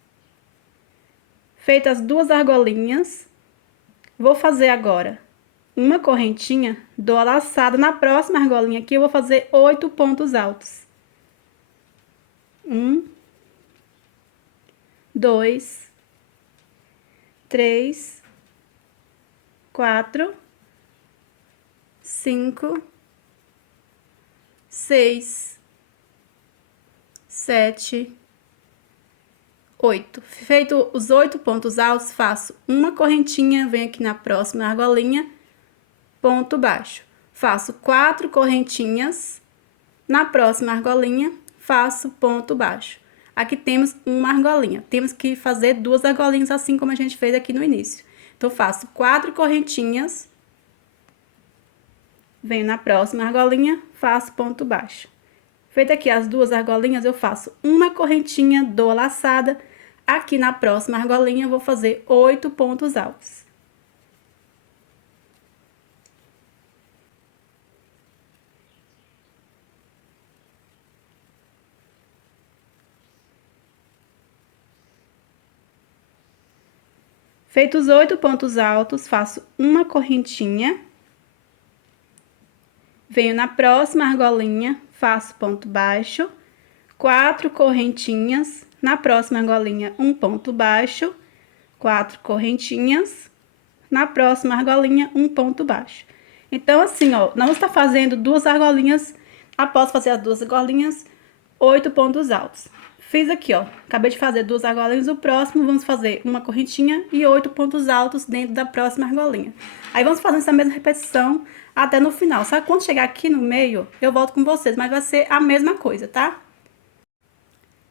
Feitas as 2 argolinhas, vou fazer agora uma correntinha, dou a laçada na próxima argolinha aqui, eu vou fazer 8 pontos altos. 1, 2, 3, 4, 5, 6, 7, 8. Feito os 8 pontos altos, faço uma correntinha, venho aqui na próxima argolinha, ponto baixo. Faço 4 correntinhas, na próxima argolinha, faço ponto baixo. Aqui temos uma argolinha, temos que fazer 2 argolinhas, assim como a gente fez aqui no início. Então, faço 4 correntinhas, venho na próxima argolinha, faço ponto baixo. Feito aqui as 2 argolinhas, eu faço uma correntinha, dou a laçada. Aqui na próxima argolinha, eu vou fazer 8 pontos altos. Feitos os 8 pontos altos, faço uma correntinha. Venho na próxima argolinha, faço ponto baixo. 4 correntinhas. Na próxima argolinha, um ponto baixo. 4 correntinhas. Na próxima argolinha, um ponto baixo. Então, assim, ó, não está fazendo 2 argolinhas. Após fazer as 2 argolinhas, 8 pontos altos. Fiz aqui, ó, acabei de fazer 2 argolinhas, o próximo vamos fazer uma correntinha e 8 pontos altos dentro da próxima argolinha. Aí, vamos fazendo essa mesma repetição até no final. Só que quando chegar aqui no meio, eu volto com vocês, mas vai ser a mesma coisa, tá?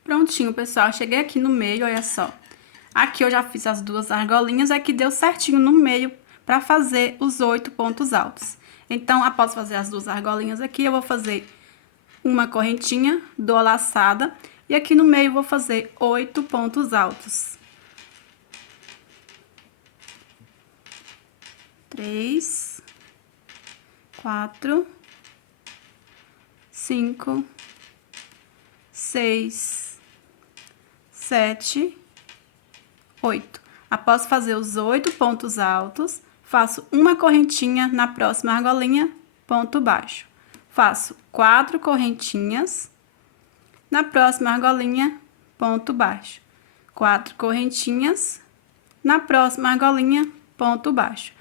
Prontinho, pessoal, cheguei aqui no meio, olha só. Aqui eu já fiz as 2 argolinhas, aqui deu certinho no meio pra fazer os 8 pontos altos. Então, após fazer as 2 argolinhas aqui, eu vou fazer uma correntinha, dou a laçada. E aqui no meio, vou fazer 8 pontos altos. 3, 4, 5, 6, 7, 8. Após fazer os 8 pontos altos, faço uma correntinha na próxima argolinha, ponto baixo. Faço 4 correntinhas. Na próxima argolinha, ponto baixo. 4 correntinhas. Na próxima argolinha, ponto baixo.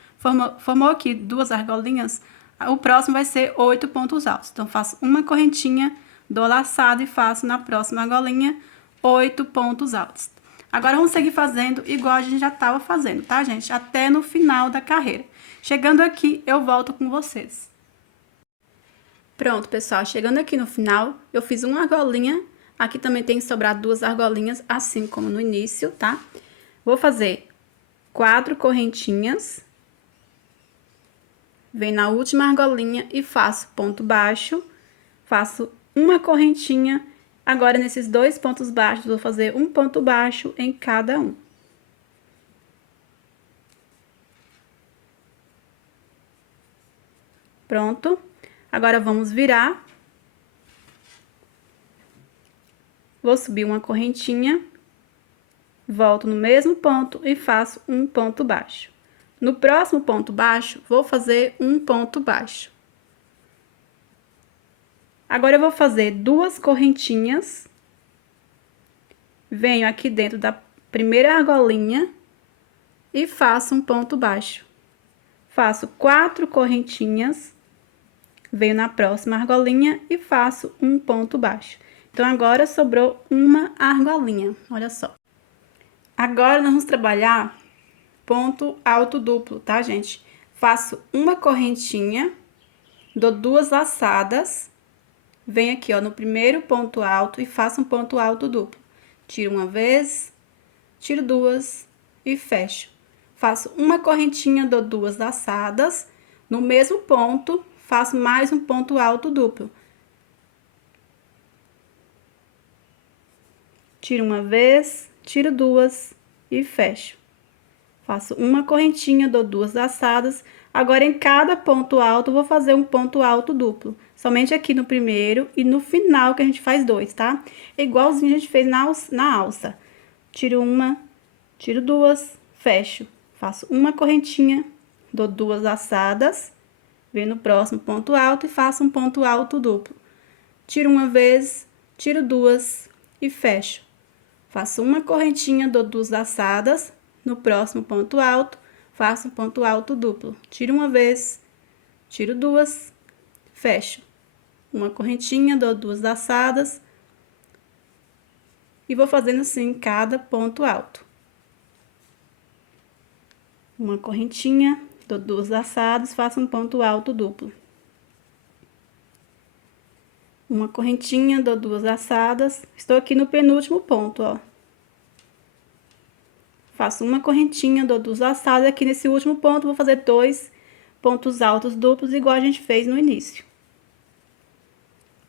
Formou aqui 2 argolinhas, o próximo vai ser 8 pontos altos. Então, faço uma correntinha, dou laçado e faço na próxima argolinha 8 pontos altos. Agora, vamos seguir fazendo igual a gente já estava fazendo, tá, gente? Até no final da carreira. Chegando aqui, eu volto com vocês. Pronto, pessoal, chegando aqui no final, eu fiz uma argolinha, aqui também tem que sobrar 2 argolinhas, assim como no início, tá? Vou fazer 4 correntinhas. venho na última argolinha e faço ponto baixo, faço uma correntinha. Agora, nesses dois pontos baixos, vou fazer um ponto baixo em cada um. Pronto. Agora, vamos virar. Vou subir uma correntinha, volto no mesmo ponto e faço um ponto baixo. No próximo ponto baixo, vou fazer um ponto baixo. Agora, eu vou fazer duas correntinhas. Venho aqui dentro da primeira argolinha e faço um ponto baixo. Faço 4 correntinhas, venho na próxima argolinha e faço um ponto baixo. Então, agora sobrou uma argolinha, olha só. Agora, nós vamos trabalhar ponto alto duplo, tá, gente? Faço uma correntinha, dou 2 laçadas, venho aqui, ó, no primeiro ponto alto e faço um ponto alto duplo. Tiro uma vez, tiro duas e fecho. Faço uma correntinha, dou 2 laçadas, no mesmo ponto, faço mais um ponto alto duplo. Tiro uma vez, tiro duas e fecho. Faço uma correntinha, dou 2 laçadas. Agora, em cada ponto alto, vou fazer um ponto alto duplo. Somente aqui no primeiro e no final que a gente faz 2, tá? Igualzinho a gente fez na alça. Tiro uma, tiro duas, fecho. Faço uma correntinha, dou 2 laçadas. Venho no próximo ponto alto e faço um ponto alto duplo. Tiro uma vez, tiro duas e fecho. Faço uma correntinha, dou 2 laçadas. No próximo ponto alto, faço um ponto alto duplo. Tiro uma vez, tiro duas, fecho. Uma correntinha, dou 2 laçadas. E vou fazendo assim em cada ponto alto. Uma correntinha, dou 2 laçadas, faço um ponto alto duplo. Uma correntinha, dou 2 laçadas. Estou aqui no penúltimo ponto, ó. Faço uma correntinha, dou 2 laçadas. Aqui nesse último ponto, vou fazer 2 pontos altos duplos, igual a gente fez no início.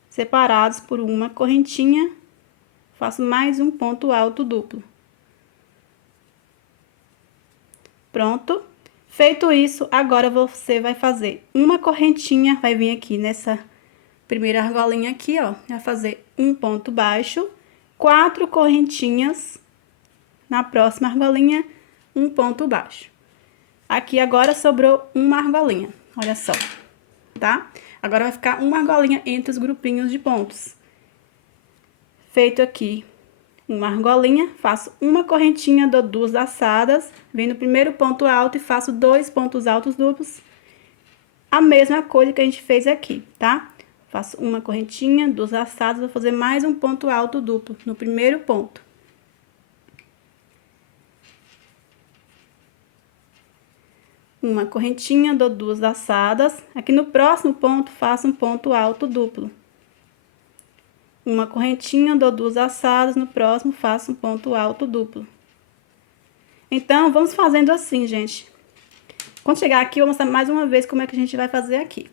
Separados por uma correntinha, faço mais um ponto alto duplo. Pronto. Feito isso, agora você vai fazer uma correntinha, vai vir aqui nessa primeira argolinha aqui, ó, vai fazer um ponto baixo, 4 correntinhas. Na próxima argolinha, um ponto baixo. Aqui agora sobrou uma argolinha, olha só, tá? Agora vai ficar uma argolinha entre os grupinhos de pontos. Feito aqui uma argolinha, faço uma correntinha, dou 2 laçadas, venho no primeiro ponto alto e faço 2 pontos altos duplos. A mesma coisa que a gente fez aqui, tá? Faço uma correntinha, 2 laçadas, vou fazer mais um ponto alto duplo no primeiro ponto. Uma correntinha, dou 2 laçadas. Aqui no próximo ponto, faço um ponto alto duplo. Uma correntinha, dou 2 laçadas, no próximo faço um ponto alto duplo. Então, vamos fazendo assim, gente. Quando chegar aqui, eu vou mostrar mais uma vez como é que a gente vai fazer aqui.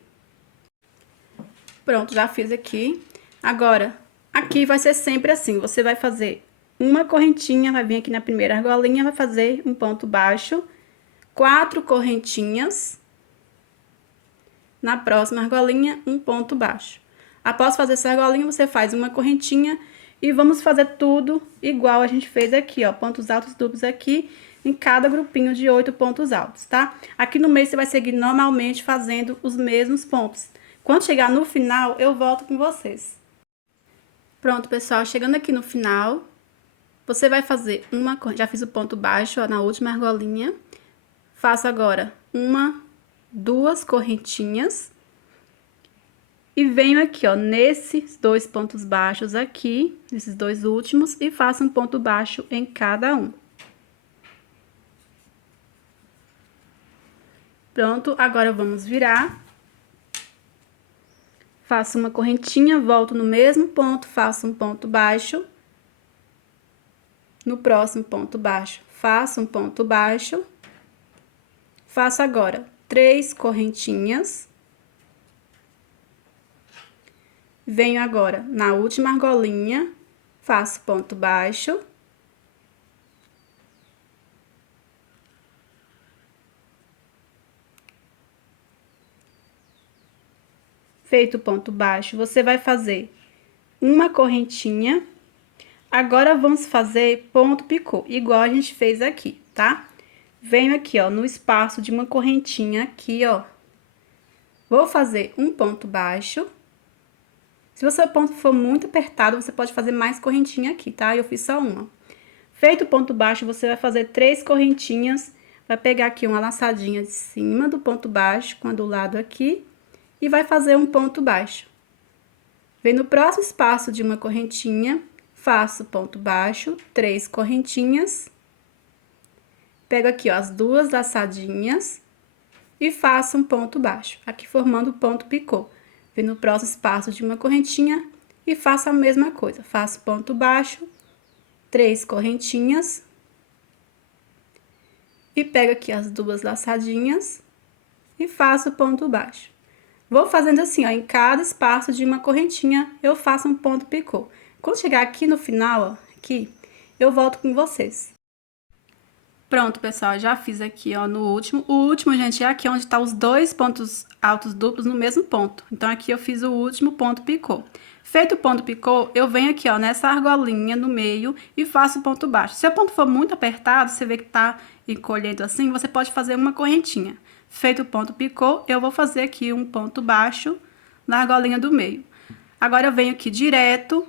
Pronto, já fiz aqui. Agora, aqui vai ser sempre assim, você vai fazer uma correntinha, vai vir aqui na primeira argolinha, vai fazer um ponto baixo, 4 correntinhas. Na próxima argolinha, um ponto baixo. Após fazer essa argolinha, você faz uma correntinha e vamos fazer tudo igual a gente fez aqui, ó, pontos altos duplos aqui em cada grupinho de 8 pontos altos, tá? Aqui no meio você vai seguir normalmente fazendo os mesmos pontos. Quando chegar no final, eu volto com vocês. Pronto, pessoal, chegando aqui no final, você vai fazer uma, já fiz o ponto baixo, ó, na última argolinha. Faço agora uma, 2 correntinhas. E venho aqui, ó, nesses 2 pontos baixos aqui, nesses 2 últimos, e faço um ponto baixo em cada um. Pronto, agora vamos virar. Faço uma correntinha, volto no mesmo ponto, faço um ponto baixo. No próximo ponto baixo, faço um ponto baixo. Faço agora 3 correntinhas. Venho agora na última argolinha, faço ponto baixo. Feito o ponto baixo, você vai fazer uma correntinha. Agora, vamos fazer ponto picô, igual a gente fez aqui, tá? Venho aqui, ó, no espaço de uma correntinha aqui, ó. Vou fazer um ponto baixo. Se o seu ponto for muito apertado, você pode fazer mais correntinha aqui, tá? Eu fiz só uma. Feito o ponto baixo, você vai fazer 3 correntinhas. Vai pegar aqui uma laçadinha de cima do ponto baixo, com a do lado aqui. E vai fazer um ponto baixo. Vem no próximo espaço de uma correntinha, faço ponto baixo, 3 correntinhas. Pego aqui, ó, as 2 laçadinhas e faço um ponto baixo, aqui formando o ponto picô. Vem no próximo espaço de uma correntinha e faço a mesma coisa. Faço ponto baixo, 3 correntinhas. E pego aqui as 2 laçadinhas e faço ponto baixo. Vou fazendo assim, ó, em cada espaço de uma correntinha, eu faço um ponto picô. Quando chegar aqui no final, ó, aqui, eu volto com vocês. Pronto, pessoal, já fiz aqui, ó, no último. O último, gente, é aqui onde tá os 2 pontos altos duplos no mesmo ponto. Então, aqui eu fiz o último ponto picô. Feito o ponto picô, eu venho aqui, ó, nessa argolinha no meio e faço o ponto baixo. Se o ponto for muito apertado, você vê que tá encolhendo assim, você pode fazer uma correntinha. Feito o ponto picô, eu vou fazer aqui um ponto baixo na argolinha do meio. Agora, eu venho aqui direto,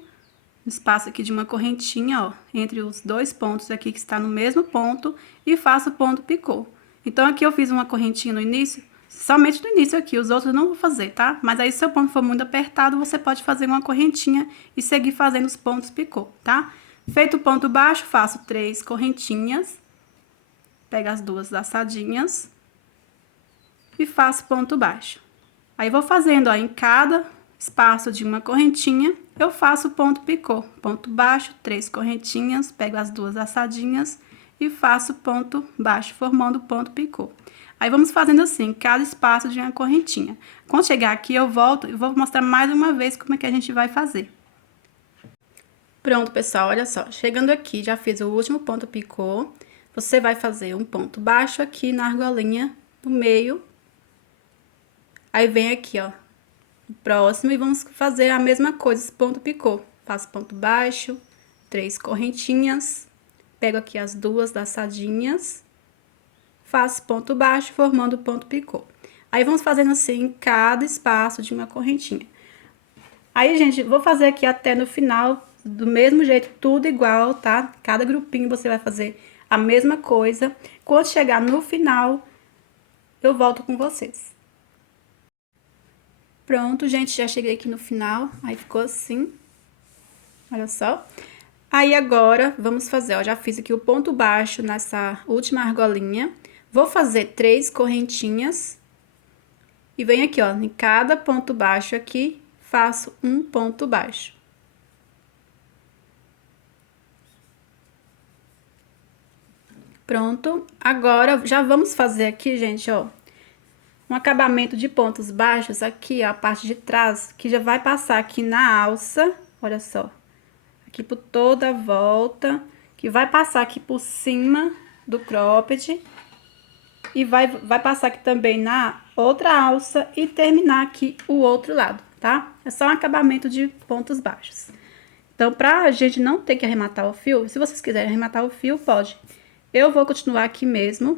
espaço aqui de uma correntinha, ó, entre os 2 pontos aqui que está no mesmo ponto e faço o ponto picô. Então, aqui eu fiz uma correntinha no início, somente no início aqui, os outros eu não vou fazer, tá? Mas aí, se seu ponto for muito apertado, você pode fazer uma correntinha e seguir fazendo os pontos picô, tá? Feito o ponto baixo, faço 3 correntinhas, pego as 2 laçadinhas e faço ponto baixo. Aí, vou fazendo, ó, em cada espaço de uma correntinha, eu faço ponto picô. Ponto baixo, 3 correntinhas, pego as 2 laçadinhas e faço ponto baixo, formando ponto picô. Aí, vamos fazendo assim, em cada espaço de uma correntinha. Quando chegar aqui, eu volto e vou mostrar mais uma vez como é que a gente vai fazer. Pronto, pessoal, olha só. Chegando aqui, já fiz o último ponto picô. Você vai fazer um ponto baixo aqui na argolinha do meio. Aí, vem aqui, ó, o próximo, e vamos fazer a mesma coisa, esse ponto picô. Faço ponto baixo, 3 correntinhas, pego aqui as 2 laçadinhas, faço ponto baixo, formando o ponto picô. Aí, vamos fazendo assim em cada espaço de uma correntinha. Aí, gente, vou fazer aqui até no final, do mesmo jeito, tudo igual, tá? Cada grupinho você vai fazer a mesma coisa. Quando chegar no final, eu volto com vocês. Pronto, gente, já cheguei aqui no final, aí ficou assim, olha só. Aí, agora, vamos fazer, ó, já fiz aqui o ponto baixo nessa última argolinha. Vou fazer 3 correntinhas e venho aqui, ó, em cada ponto baixo aqui, faço um ponto baixo. Pronto, agora, já vamos fazer aqui, gente, ó, um acabamento de pontos baixos aqui, ó, a parte de trás, que já vai passar aqui na alça, olha só, aqui por toda a volta, que vai passar aqui por cima do cropped, e vai passar aqui também na outra alça e terminar aqui o outro lado, tá? É só um acabamento de pontos baixos. Então, pra gente não ter que arrematar o fio, se vocês quiserem arrematar o fio, pode. Eu vou continuar aqui mesmo,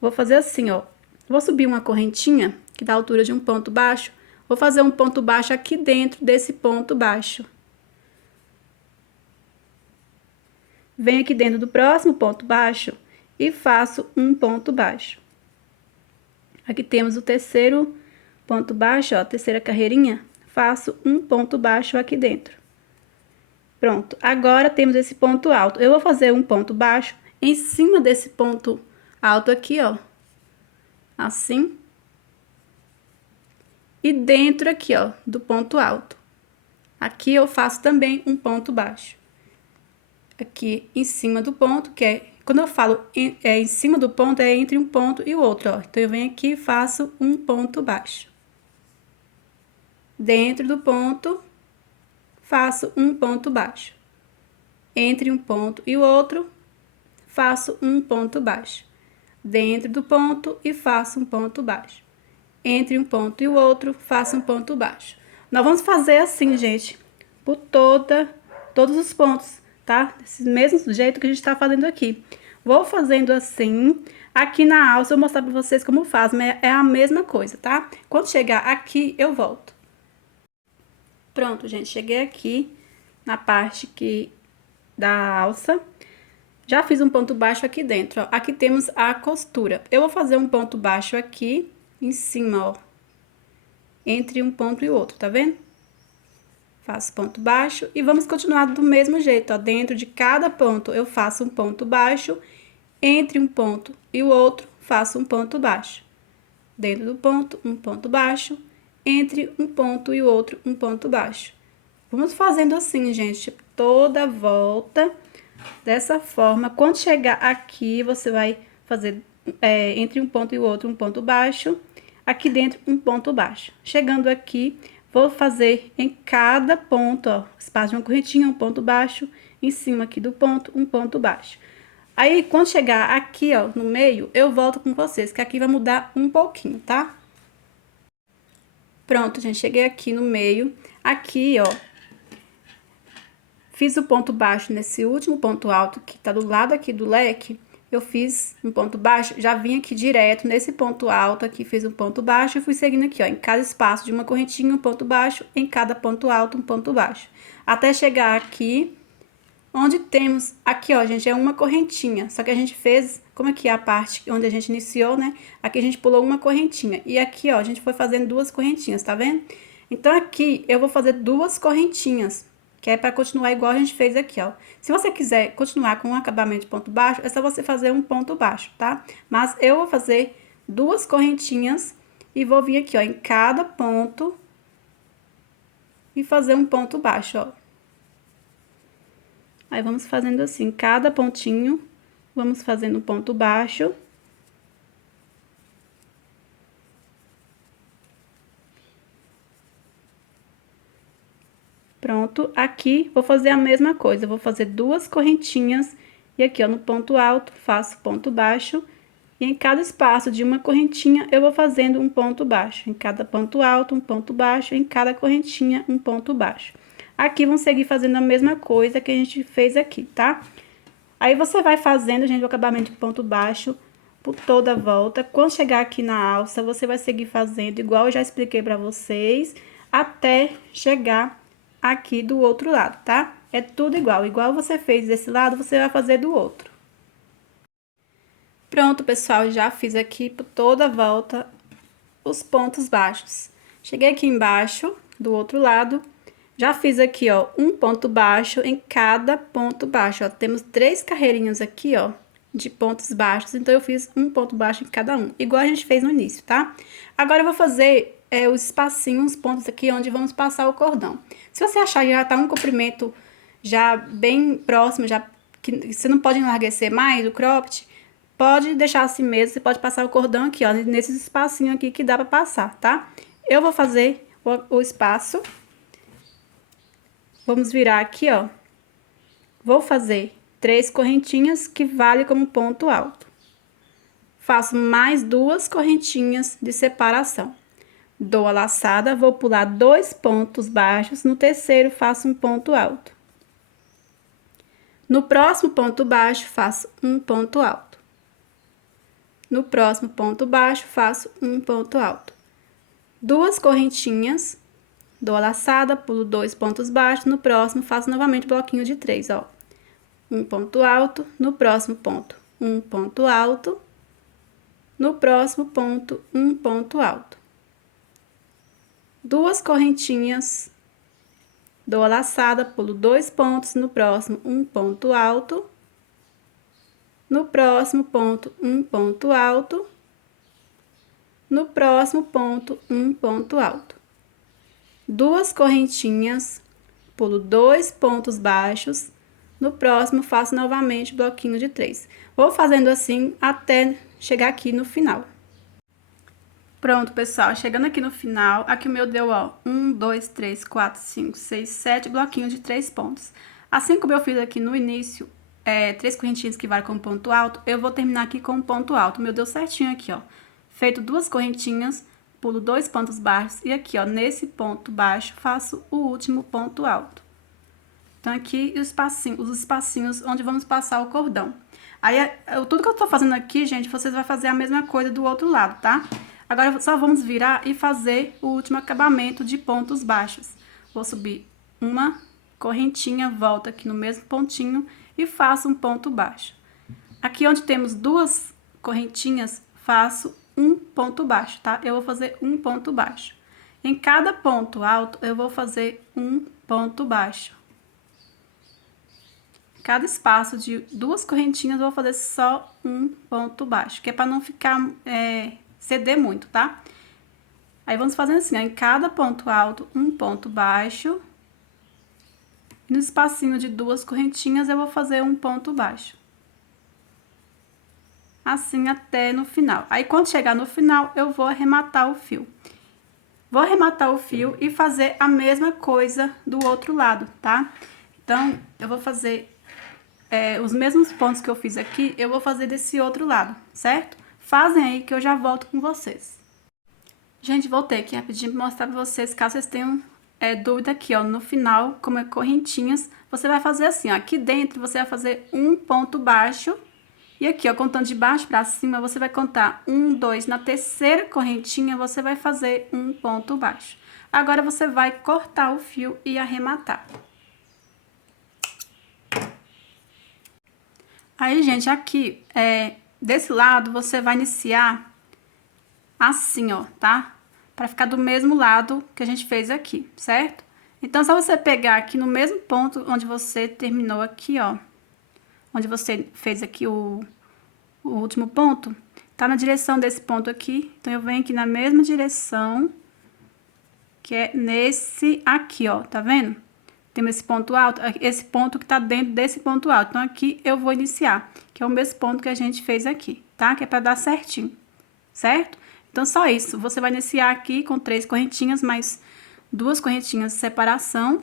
vou fazer assim, ó. Vou subir uma correntinha, que dá a altura de um ponto baixo. Vou fazer um ponto baixo aqui dentro desse ponto baixo. Venho aqui dentro do próximo ponto baixo e faço um ponto baixo. Aqui temos o terceiro ponto baixo, ó, terceira carreirinha. Faço um ponto baixo aqui dentro. Pronto, agora temos esse ponto alto. Eu vou fazer um ponto baixo em cima desse ponto alto aqui, ó. Assim. E dentro aqui, ó, do ponto alto. Aqui eu faço também um ponto baixo. aqui em cima do ponto, que é, quando eu falo em cima do ponto, é entre um ponto e o outro, ó. Então, eu venho aqui e faço um ponto baixo. Dentro do ponto, faço um ponto baixo. Entre um ponto e o outro, faço um ponto baixo. Dentro do ponto e faço um ponto baixo. Entre um ponto e o outro, faço um ponto baixo. Nós vamos fazer assim, gente, por todos os pontos, tá? Desse mesmo jeito que a gente tá fazendo aqui. Vou fazendo assim. Aqui na alça eu vou mostrar pra vocês como faz, mas é a mesma coisa, tá? Quando chegar aqui, eu volto. Pronto, gente, cheguei aqui na parte da alça. Já fiz um ponto baixo aqui dentro, ó. Aqui temos a costura. Eu vou fazer um ponto baixo aqui em cima, ó. Entre um ponto e o outro, tá vendo? Faço ponto baixo e vamos continuar do mesmo jeito, ó. Dentro de cada ponto eu faço um ponto baixo. Entre um ponto e o outro, faço um ponto baixo. Dentro do ponto, um ponto baixo. Entre um ponto e o outro, um ponto baixo. Vamos fazendo assim, gente, toda a volta dessa forma. Quando chegar aqui, você vai fazer entre um ponto e o outro, um ponto baixo. Aqui dentro, um ponto baixo. Chegando aqui, vou fazer em cada ponto, ó, espaço de uma correntinha, um ponto baixo. Em cima aqui do ponto, um ponto baixo. Aí, quando chegar aqui, ó, no meio, eu volto com vocês, que aqui vai mudar um pouquinho, tá? Pronto, gente, cheguei aqui no meio. Aqui, ó, fiz o ponto baixo nesse último ponto alto, que tá do lado aqui do leque. Eu fiz um ponto baixo, já vim aqui direto nesse ponto alto aqui, fiz um ponto baixo e fui seguindo aqui, ó, em cada espaço de uma correntinha, um ponto baixo, em cada ponto alto, um ponto baixo. Até chegar aqui, onde temos, aqui, ó, gente, é uma correntinha, só que a gente fez, como aqui é a parte onde a gente iniciou, né? Aqui a gente pulou uma correntinha, e aqui, ó, a gente foi fazendo duas correntinhas, tá vendo? Então, aqui, eu vou fazer duas correntinhas, que é para continuar igual a gente fez aqui, ó. Se você quiser continuar com um acabamento de ponto baixo, é só você fazer um ponto baixo, tá? Mas eu vou fazer duas correntinhas e vou vir aqui, ó, em cada ponto e fazer um ponto baixo, ó. Aí, vamos fazendo assim, cada pontinho, vamos fazendo um ponto baixo. Pronto, aqui vou fazer a mesma coisa, vou fazer duas correntinhas e aqui, ó, no ponto alto, faço ponto baixo. E em cada espaço de uma correntinha, eu vou fazendo um ponto baixo. Em cada ponto alto, um ponto baixo, em cada correntinha, um ponto baixo. Aqui, vamos seguir fazendo a mesma coisa que a gente fez aqui, tá? Aí, você vai fazendo, gente, o acabamento de ponto baixo por toda a volta. Quando chegar aqui na alça, você vai seguir fazendo, igual eu já expliquei pra vocês, até chegar aqui do outro lado, tá? É tudo igual. Igual você fez desse lado, você vai fazer do outro. Pronto, pessoal, já fiz aqui por toda a volta os pontos baixos. Cheguei aqui embaixo, do outro lado, já fiz aqui, ó, um ponto baixo em cada ponto baixo, ó. Temos 3 carreirinhas aqui, ó, de pontos baixos, então eu fiz um ponto baixo em cada um, igual a gente fez no início, tá? Agora eu vou fazer os espacinhos, os pontos aqui onde vamos passar o cordão. Se você achar que já tá um comprimento já bem próximo, já que você não pode enlarguecer mais o cropped, pode deixar assim mesmo, você pode passar o cordão aqui, ó, nesses espacinhos aqui que dá pra passar, tá? Eu vou fazer o espaço. Vamos virar aqui, ó. Vou fazer 3 correntinhas que vale como ponto alto. Faço mais 2 correntinhas de separação. Dou a laçada, vou pular 2 pontos baixos, no terceiro faço um ponto alto. No próximo ponto baixo, faço um ponto alto. No próximo ponto baixo, faço um ponto alto. 2 correntinhas, dou a laçada, pulo 2 pontos baixos, no próximo faço novamente bloquinho de 3, ó. Um ponto alto, no próximo ponto, um ponto alto. No próximo ponto, um ponto alto. 2 correntinhas, dou a laçada, pulo 2 pontos, no próximo um ponto alto. No próximo ponto, um ponto alto. No próximo ponto, um ponto alto. 2 correntinhas, pulo 2 pontos baixos, No próximo, faço novamente bloquinho de 3. Vou fazendo assim até chegar aqui no final. Pronto, pessoal, chegando aqui no final, aqui o meu deu, ó, 1, 2, 3, 4, 5, 6, 7 bloquinhos de 3 pontos. Assim como eu fiz aqui no início, 3 correntinhas que vai com ponto alto, eu vou terminar aqui com um ponto alto. O meu deu certinho aqui, ó. Feito 2 correntinhas, pulo 2 pontos baixos e aqui, ó, nesse ponto baixo, faço o último ponto alto. Então, aqui os espacinhos onde vamos passar o cordão. Aí, tudo que eu tô fazendo aqui, gente, vocês vão fazer a mesma coisa do outro lado, tá? Agora, só vamos virar e fazer o último acabamento de pontos baixos. Vou subir uma correntinha, volto aqui no mesmo pontinho e faço um ponto baixo. Aqui onde temos 2 correntinhas, faço um ponto baixo, tá? Eu vou fazer um ponto baixo. Em cada ponto alto, eu vou fazer um ponto baixo. Cada espaço de 2 correntinhas, eu vou fazer só um ponto baixo, que é para não ficar, ceder muito, tá? Aí, vamos fazendo assim, ó, em cada ponto alto, um ponto baixo. No espacinho de 2 correntinhas, eu vou fazer um ponto baixo. Assim, até no final. Aí, quando chegar no final, eu vou arrematar o fio. Vou arrematar o fio e fazer a mesma coisa do outro lado, tá? Então, eu vou fazer... os mesmos pontos que eu fiz aqui, eu vou fazer desse outro lado, certo? Fazem aí que eu já volto com vocês. Gente, voltei aqui rapidinho pra mostrar pra vocês, caso vocês tenham dúvida aqui, ó, no final, como é correntinhas, você vai fazer assim, ó, aqui dentro você vai fazer um ponto baixo, e aqui, ó, contando de baixo pra cima, você vai contar 1, 2, na terceira correntinha você vai fazer um ponto baixo. Agora, você vai cortar o fio e arrematar. Aí, gente, aqui, desse lado, você vai iniciar assim, ó, tá? Pra ficar do mesmo lado que a gente fez aqui, certo? Então, só você pegar aqui no mesmo ponto onde você terminou aqui, ó. Onde você fez aqui o último ponto, tá na direção desse ponto aqui. Então, eu venho aqui na mesma direção, que é nesse aqui, ó, tá vendo? Temos esse ponto alto, esse ponto que tá dentro desse ponto alto. Então, aqui eu vou iniciar, que é o mesmo ponto que a gente fez aqui, tá? Que é pra dar certinho, certo? Então, só isso. Você vai iniciar aqui com 3 correntinhas, mais 2 correntinhas de separação.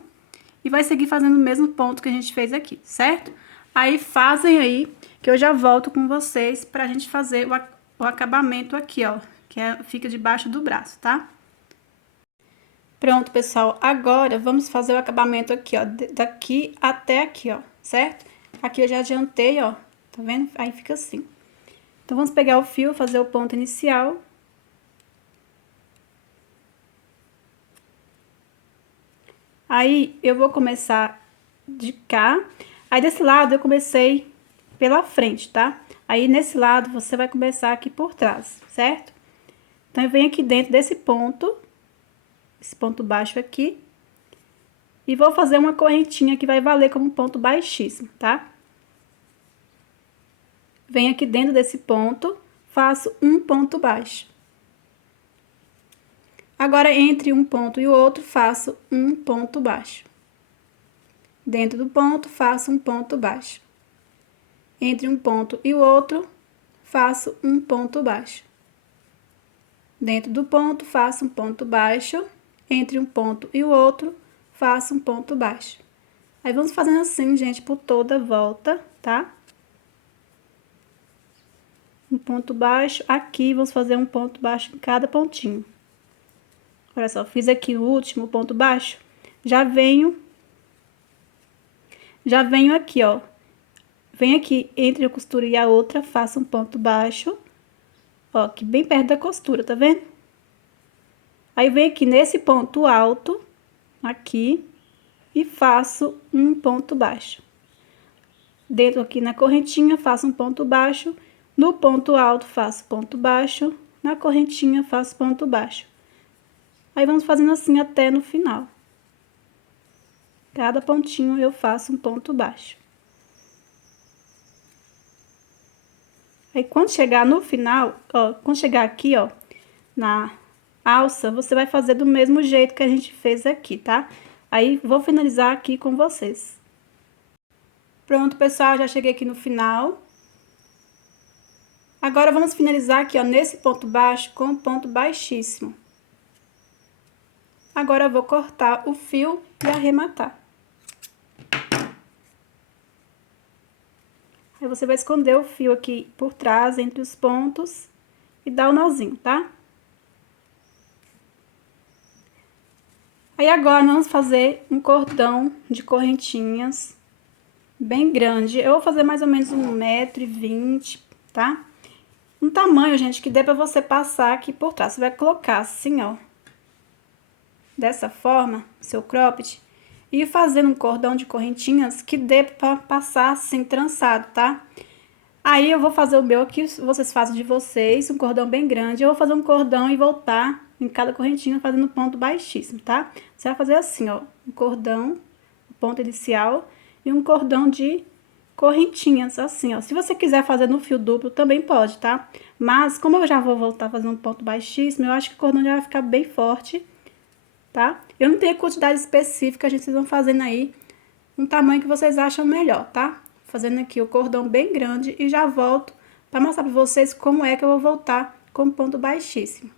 E vai seguir fazendo o mesmo ponto que a gente fez aqui, certo? Aí, fazem aí, que eu já volto com vocês pra gente fazer o acabamento aqui, ó. Que fica debaixo do braço, tá? Pronto, pessoal, agora vamos fazer o acabamento aqui, ó, daqui até aqui, ó, certo? Aqui eu já adiantei, ó, tá vendo? Aí fica assim. Então, vamos pegar o fio, fazer o ponto inicial. Aí, eu vou começar de cá. Aí, desse lado, eu comecei pela frente, tá? Aí, nesse lado, você vai começar aqui por trás, certo? Então, eu venho aqui dentro desse ponto... esse ponto baixo aqui, e vou fazer uma correntinha que vai valer como ponto baixíssimo, tá? Venho aqui dentro desse ponto, faço um ponto baixo. Agora, entre um ponto e o outro, faço um ponto baixo. Dentro do ponto, faço um ponto baixo. Entre um ponto e o outro, faço um ponto baixo. Dentro do ponto, faço um ponto baixo. Entre um ponto e o outro, faço um ponto baixo. Aí, vamos fazendo assim, gente, por toda a volta, tá? Um ponto baixo aqui, vamos fazer um ponto baixo em cada pontinho. Olha só, fiz aqui o último ponto baixo, já venho aqui, ó. Venho aqui entre a costura e a outra, faço um ponto baixo, ó, aqui bem perto da costura, tá vendo? Aí, venho aqui nesse ponto alto, aqui, e faço um ponto baixo. Dentro aqui na correntinha, faço um ponto baixo. No ponto alto, faço ponto baixo. Na correntinha, faço ponto baixo. Aí, vamos fazendo assim até no final. Cada pontinho eu faço um ponto baixo. Aí, quando chegar no final, ó, quando chegar aqui, ó, na alça, você vai fazer do mesmo jeito que a gente fez aqui, tá? Aí, vou finalizar aqui com vocês. Pronto, pessoal, já cheguei aqui no final. Agora, vamos finalizar aqui, ó, nesse ponto baixo com um ponto baixíssimo. Agora, eu vou cortar o fio e arrematar. Aí, você vai esconder o fio aqui por trás, entre os pontos, e dar o nozinho, tá? Aí, agora, vamos fazer um cordão de correntinhas bem grande. Eu vou fazer mais ou menos 1,20 m, tá? Um tamanho, gente, que dê pra você passar aqui por trás. Você vai colocar assim, ó, dessa forma, seu cropped, e fazendo um cordão de correntinhas que dê pra passar assim, trançado, tá? Aí, eu vou fazer o meu aqui, vocês fazem de vocês, um cordão bem grande. Eu vou fazer um cordão e voltar em cada correntinha fazendo um ponto baixíssimo, tá? Você vai fazer assim, ó, um cordão, o ponto inicial, e um cordão de correntinhas, assim, ó. Se você quiser fazer no fio duplo, também pode, tá? Mas, como eu já vou voltar fazendo um ponto baixíssimo, eu acho que o cordão já vai ficar bem forte, tá? Eu não tenho quantidade específica, a gente vocês vão fazendo aí um tamanho que vocês acham melhor, tá? Fazendo aqui o cordão bem grande e já volto para mostrar para vocês como é que eu vou voltar com ponto baixíssimo.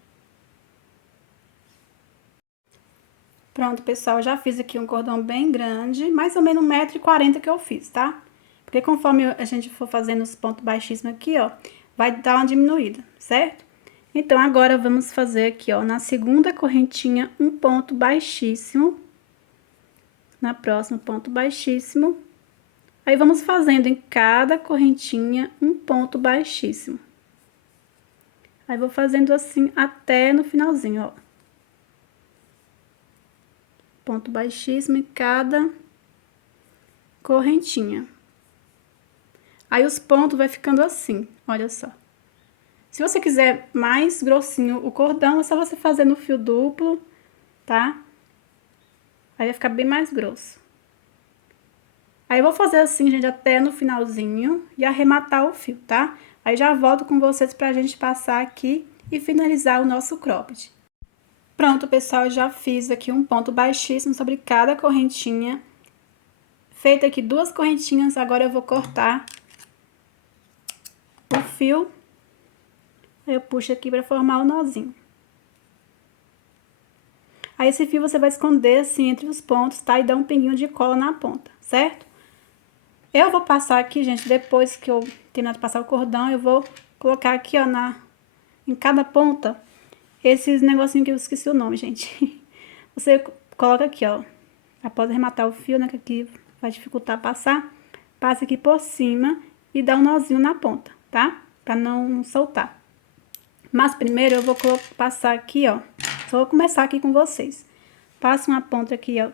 Pronto, pessoal, já fiz aqui um cordão bem grande, mais ou menos 1,40 m que eu fiz, tá? Porque conforme a gente for fazendo os pontos baixíssimos aqui, ó, vai dar uma diminuída, certo? Então, agora vamos fazer aqui, ó, na segunda correntinha, um ponto baixíssimo. Na próxima, ponto baixíssimo. Aí, vamos fazendo em cada correntinha um ponto baixíssimo. Aí, vou fazendo assim até no finalzinho, ó. Ponto baixíssimo em cada correntinha. Aí, os pontos vai ficando assim, olha só. Se você quiser mais grossinho o cordão, é só você fazer no fio duplo, tá? Aí, vai ficar bem mais grosso. Aí, eu vou fazer assim, gente, até no finalzinho e arrematar o fio, tá? Aí, já volto com vocês pra gente passar aqui e finalizar o nosso cropped. Pronto, pessoal, já fiz aqui um ponto baixíssimo sobre cada correntinha. Feito aqui 2 correntinhas, agora eu vou cortar o fio. Aí, eu puxo aqui pra formar o nozinho. Aí, esse fio você vai esconder assim entre os pontos, tá? E dar um pinguinho de cola na ponta, certo? Eu vou passar aqui, gente, depois que eu terminar de passar o cordão, eu vou colocar aqui, ó, em cada ponta, esses negocinhos que eu esqueci o nome, gente. Você coloca aqui, ó, após arrematar o fio, né, que aqui vai dificultar passar, passa aqui por cima e dá um nozinho na ponta, tá? Pra não soltar. Mas primeiro eu vou passar aqui, ó, só vou começar aqui com vocês. Passa uma ponta aqui, ó,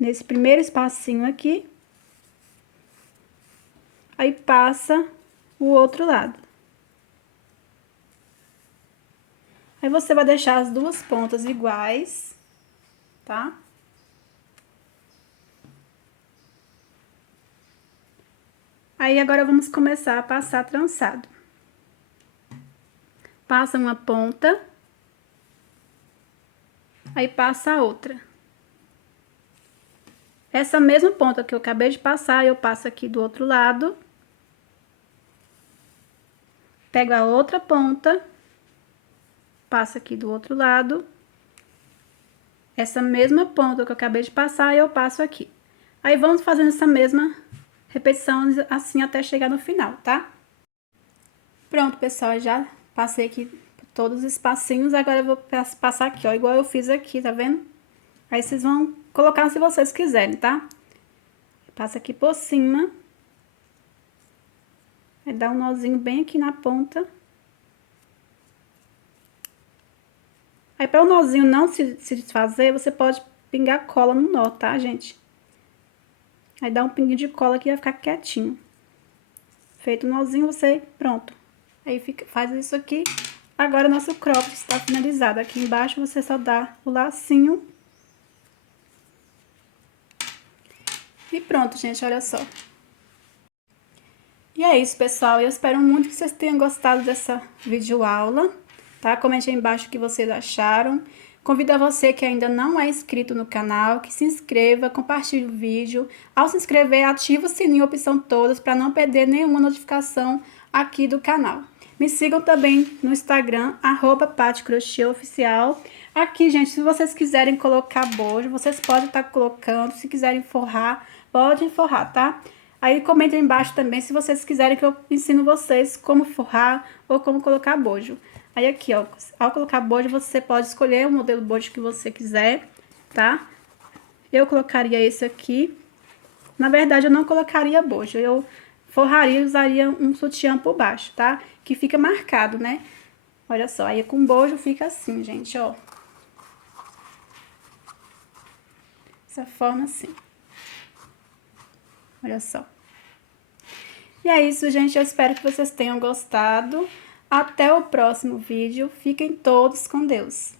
nesse primeiro espacinho aqui. Aí, passa o outro lado. Aí, você vai deixar as duas pontas iguais, tá? Aí, agora, vamos começar a passar trançado. Passa uma ponta. Aí, passa a outra. Essa mesma ponta que eu acabei de passar, eu passo aqui do outro lado. Pego a outra ponta, passo aqui do outro lado. Essa mesma ponta que eu acabei de passar, eu passo aqui. Aí, vamos fazendo essa mesma repetição assim até chegar no final, tá? Pronto, pessoal, já passei aqui por todos os espacinhos. Agora, eu vou passar aqui, ó, igual eu fiz aqui, tá vendo? Aí, vocês vão colocar se vocês quiserem, tá? Passa aqui por cima. Aí, dá um nozinho bem aqui na ponta. Aí, para o nozinho não se desfazer, você pode pingar cola no nó, tá, gente? Aí, dá um pinguinho de cola aqui e vai ficar quietinho. Feito o nozinho, você... Pronto. Aí, faz isso aqui. Agora, nosso cropped está finalizado. Aqui embaixo, você só dá o lacinho. E pronto, gente, olha só. E é isso, pessoal. Eu espero muito que vocês tenham gostado dessa videoaula, tá? Comente aí embaixo o que vocês acharam. Convido a você que ainda não é inscrito no canal, que se inscreva, compartilhe o vídeo. Ao se inscrever, ativa o sininho, opção todas, para não perder nenhuma notificação aqui do canal. Me sigam também no Instagram, @paticrochêoficial. Aqui, gente, se vocês quiserem colocar bojo, vocês podem estar colocando. Se quiserem forrar, pode forrar, tá? Aí comentem embaixo também se vocês quiserem que eu ensino vocês como forrar ou como colocar bojo. Aí aqui, ó, ao colocar bojo, você pode escolher o modelo bojo que você quiser, tá? Eu colocaria esse aqui. Na verdade, eu não colocaria bojo, eu forraria e usaria um sutiã por baixo, tá? Que fica marcado, né? Olha só, aí com bojo fica assim, gente, ó. Dessa forma assim. Olha só. E é isso, gente. Eu espero que vocês tenham gostado. Até o próximo vídeo. Fiquem todos com Deus.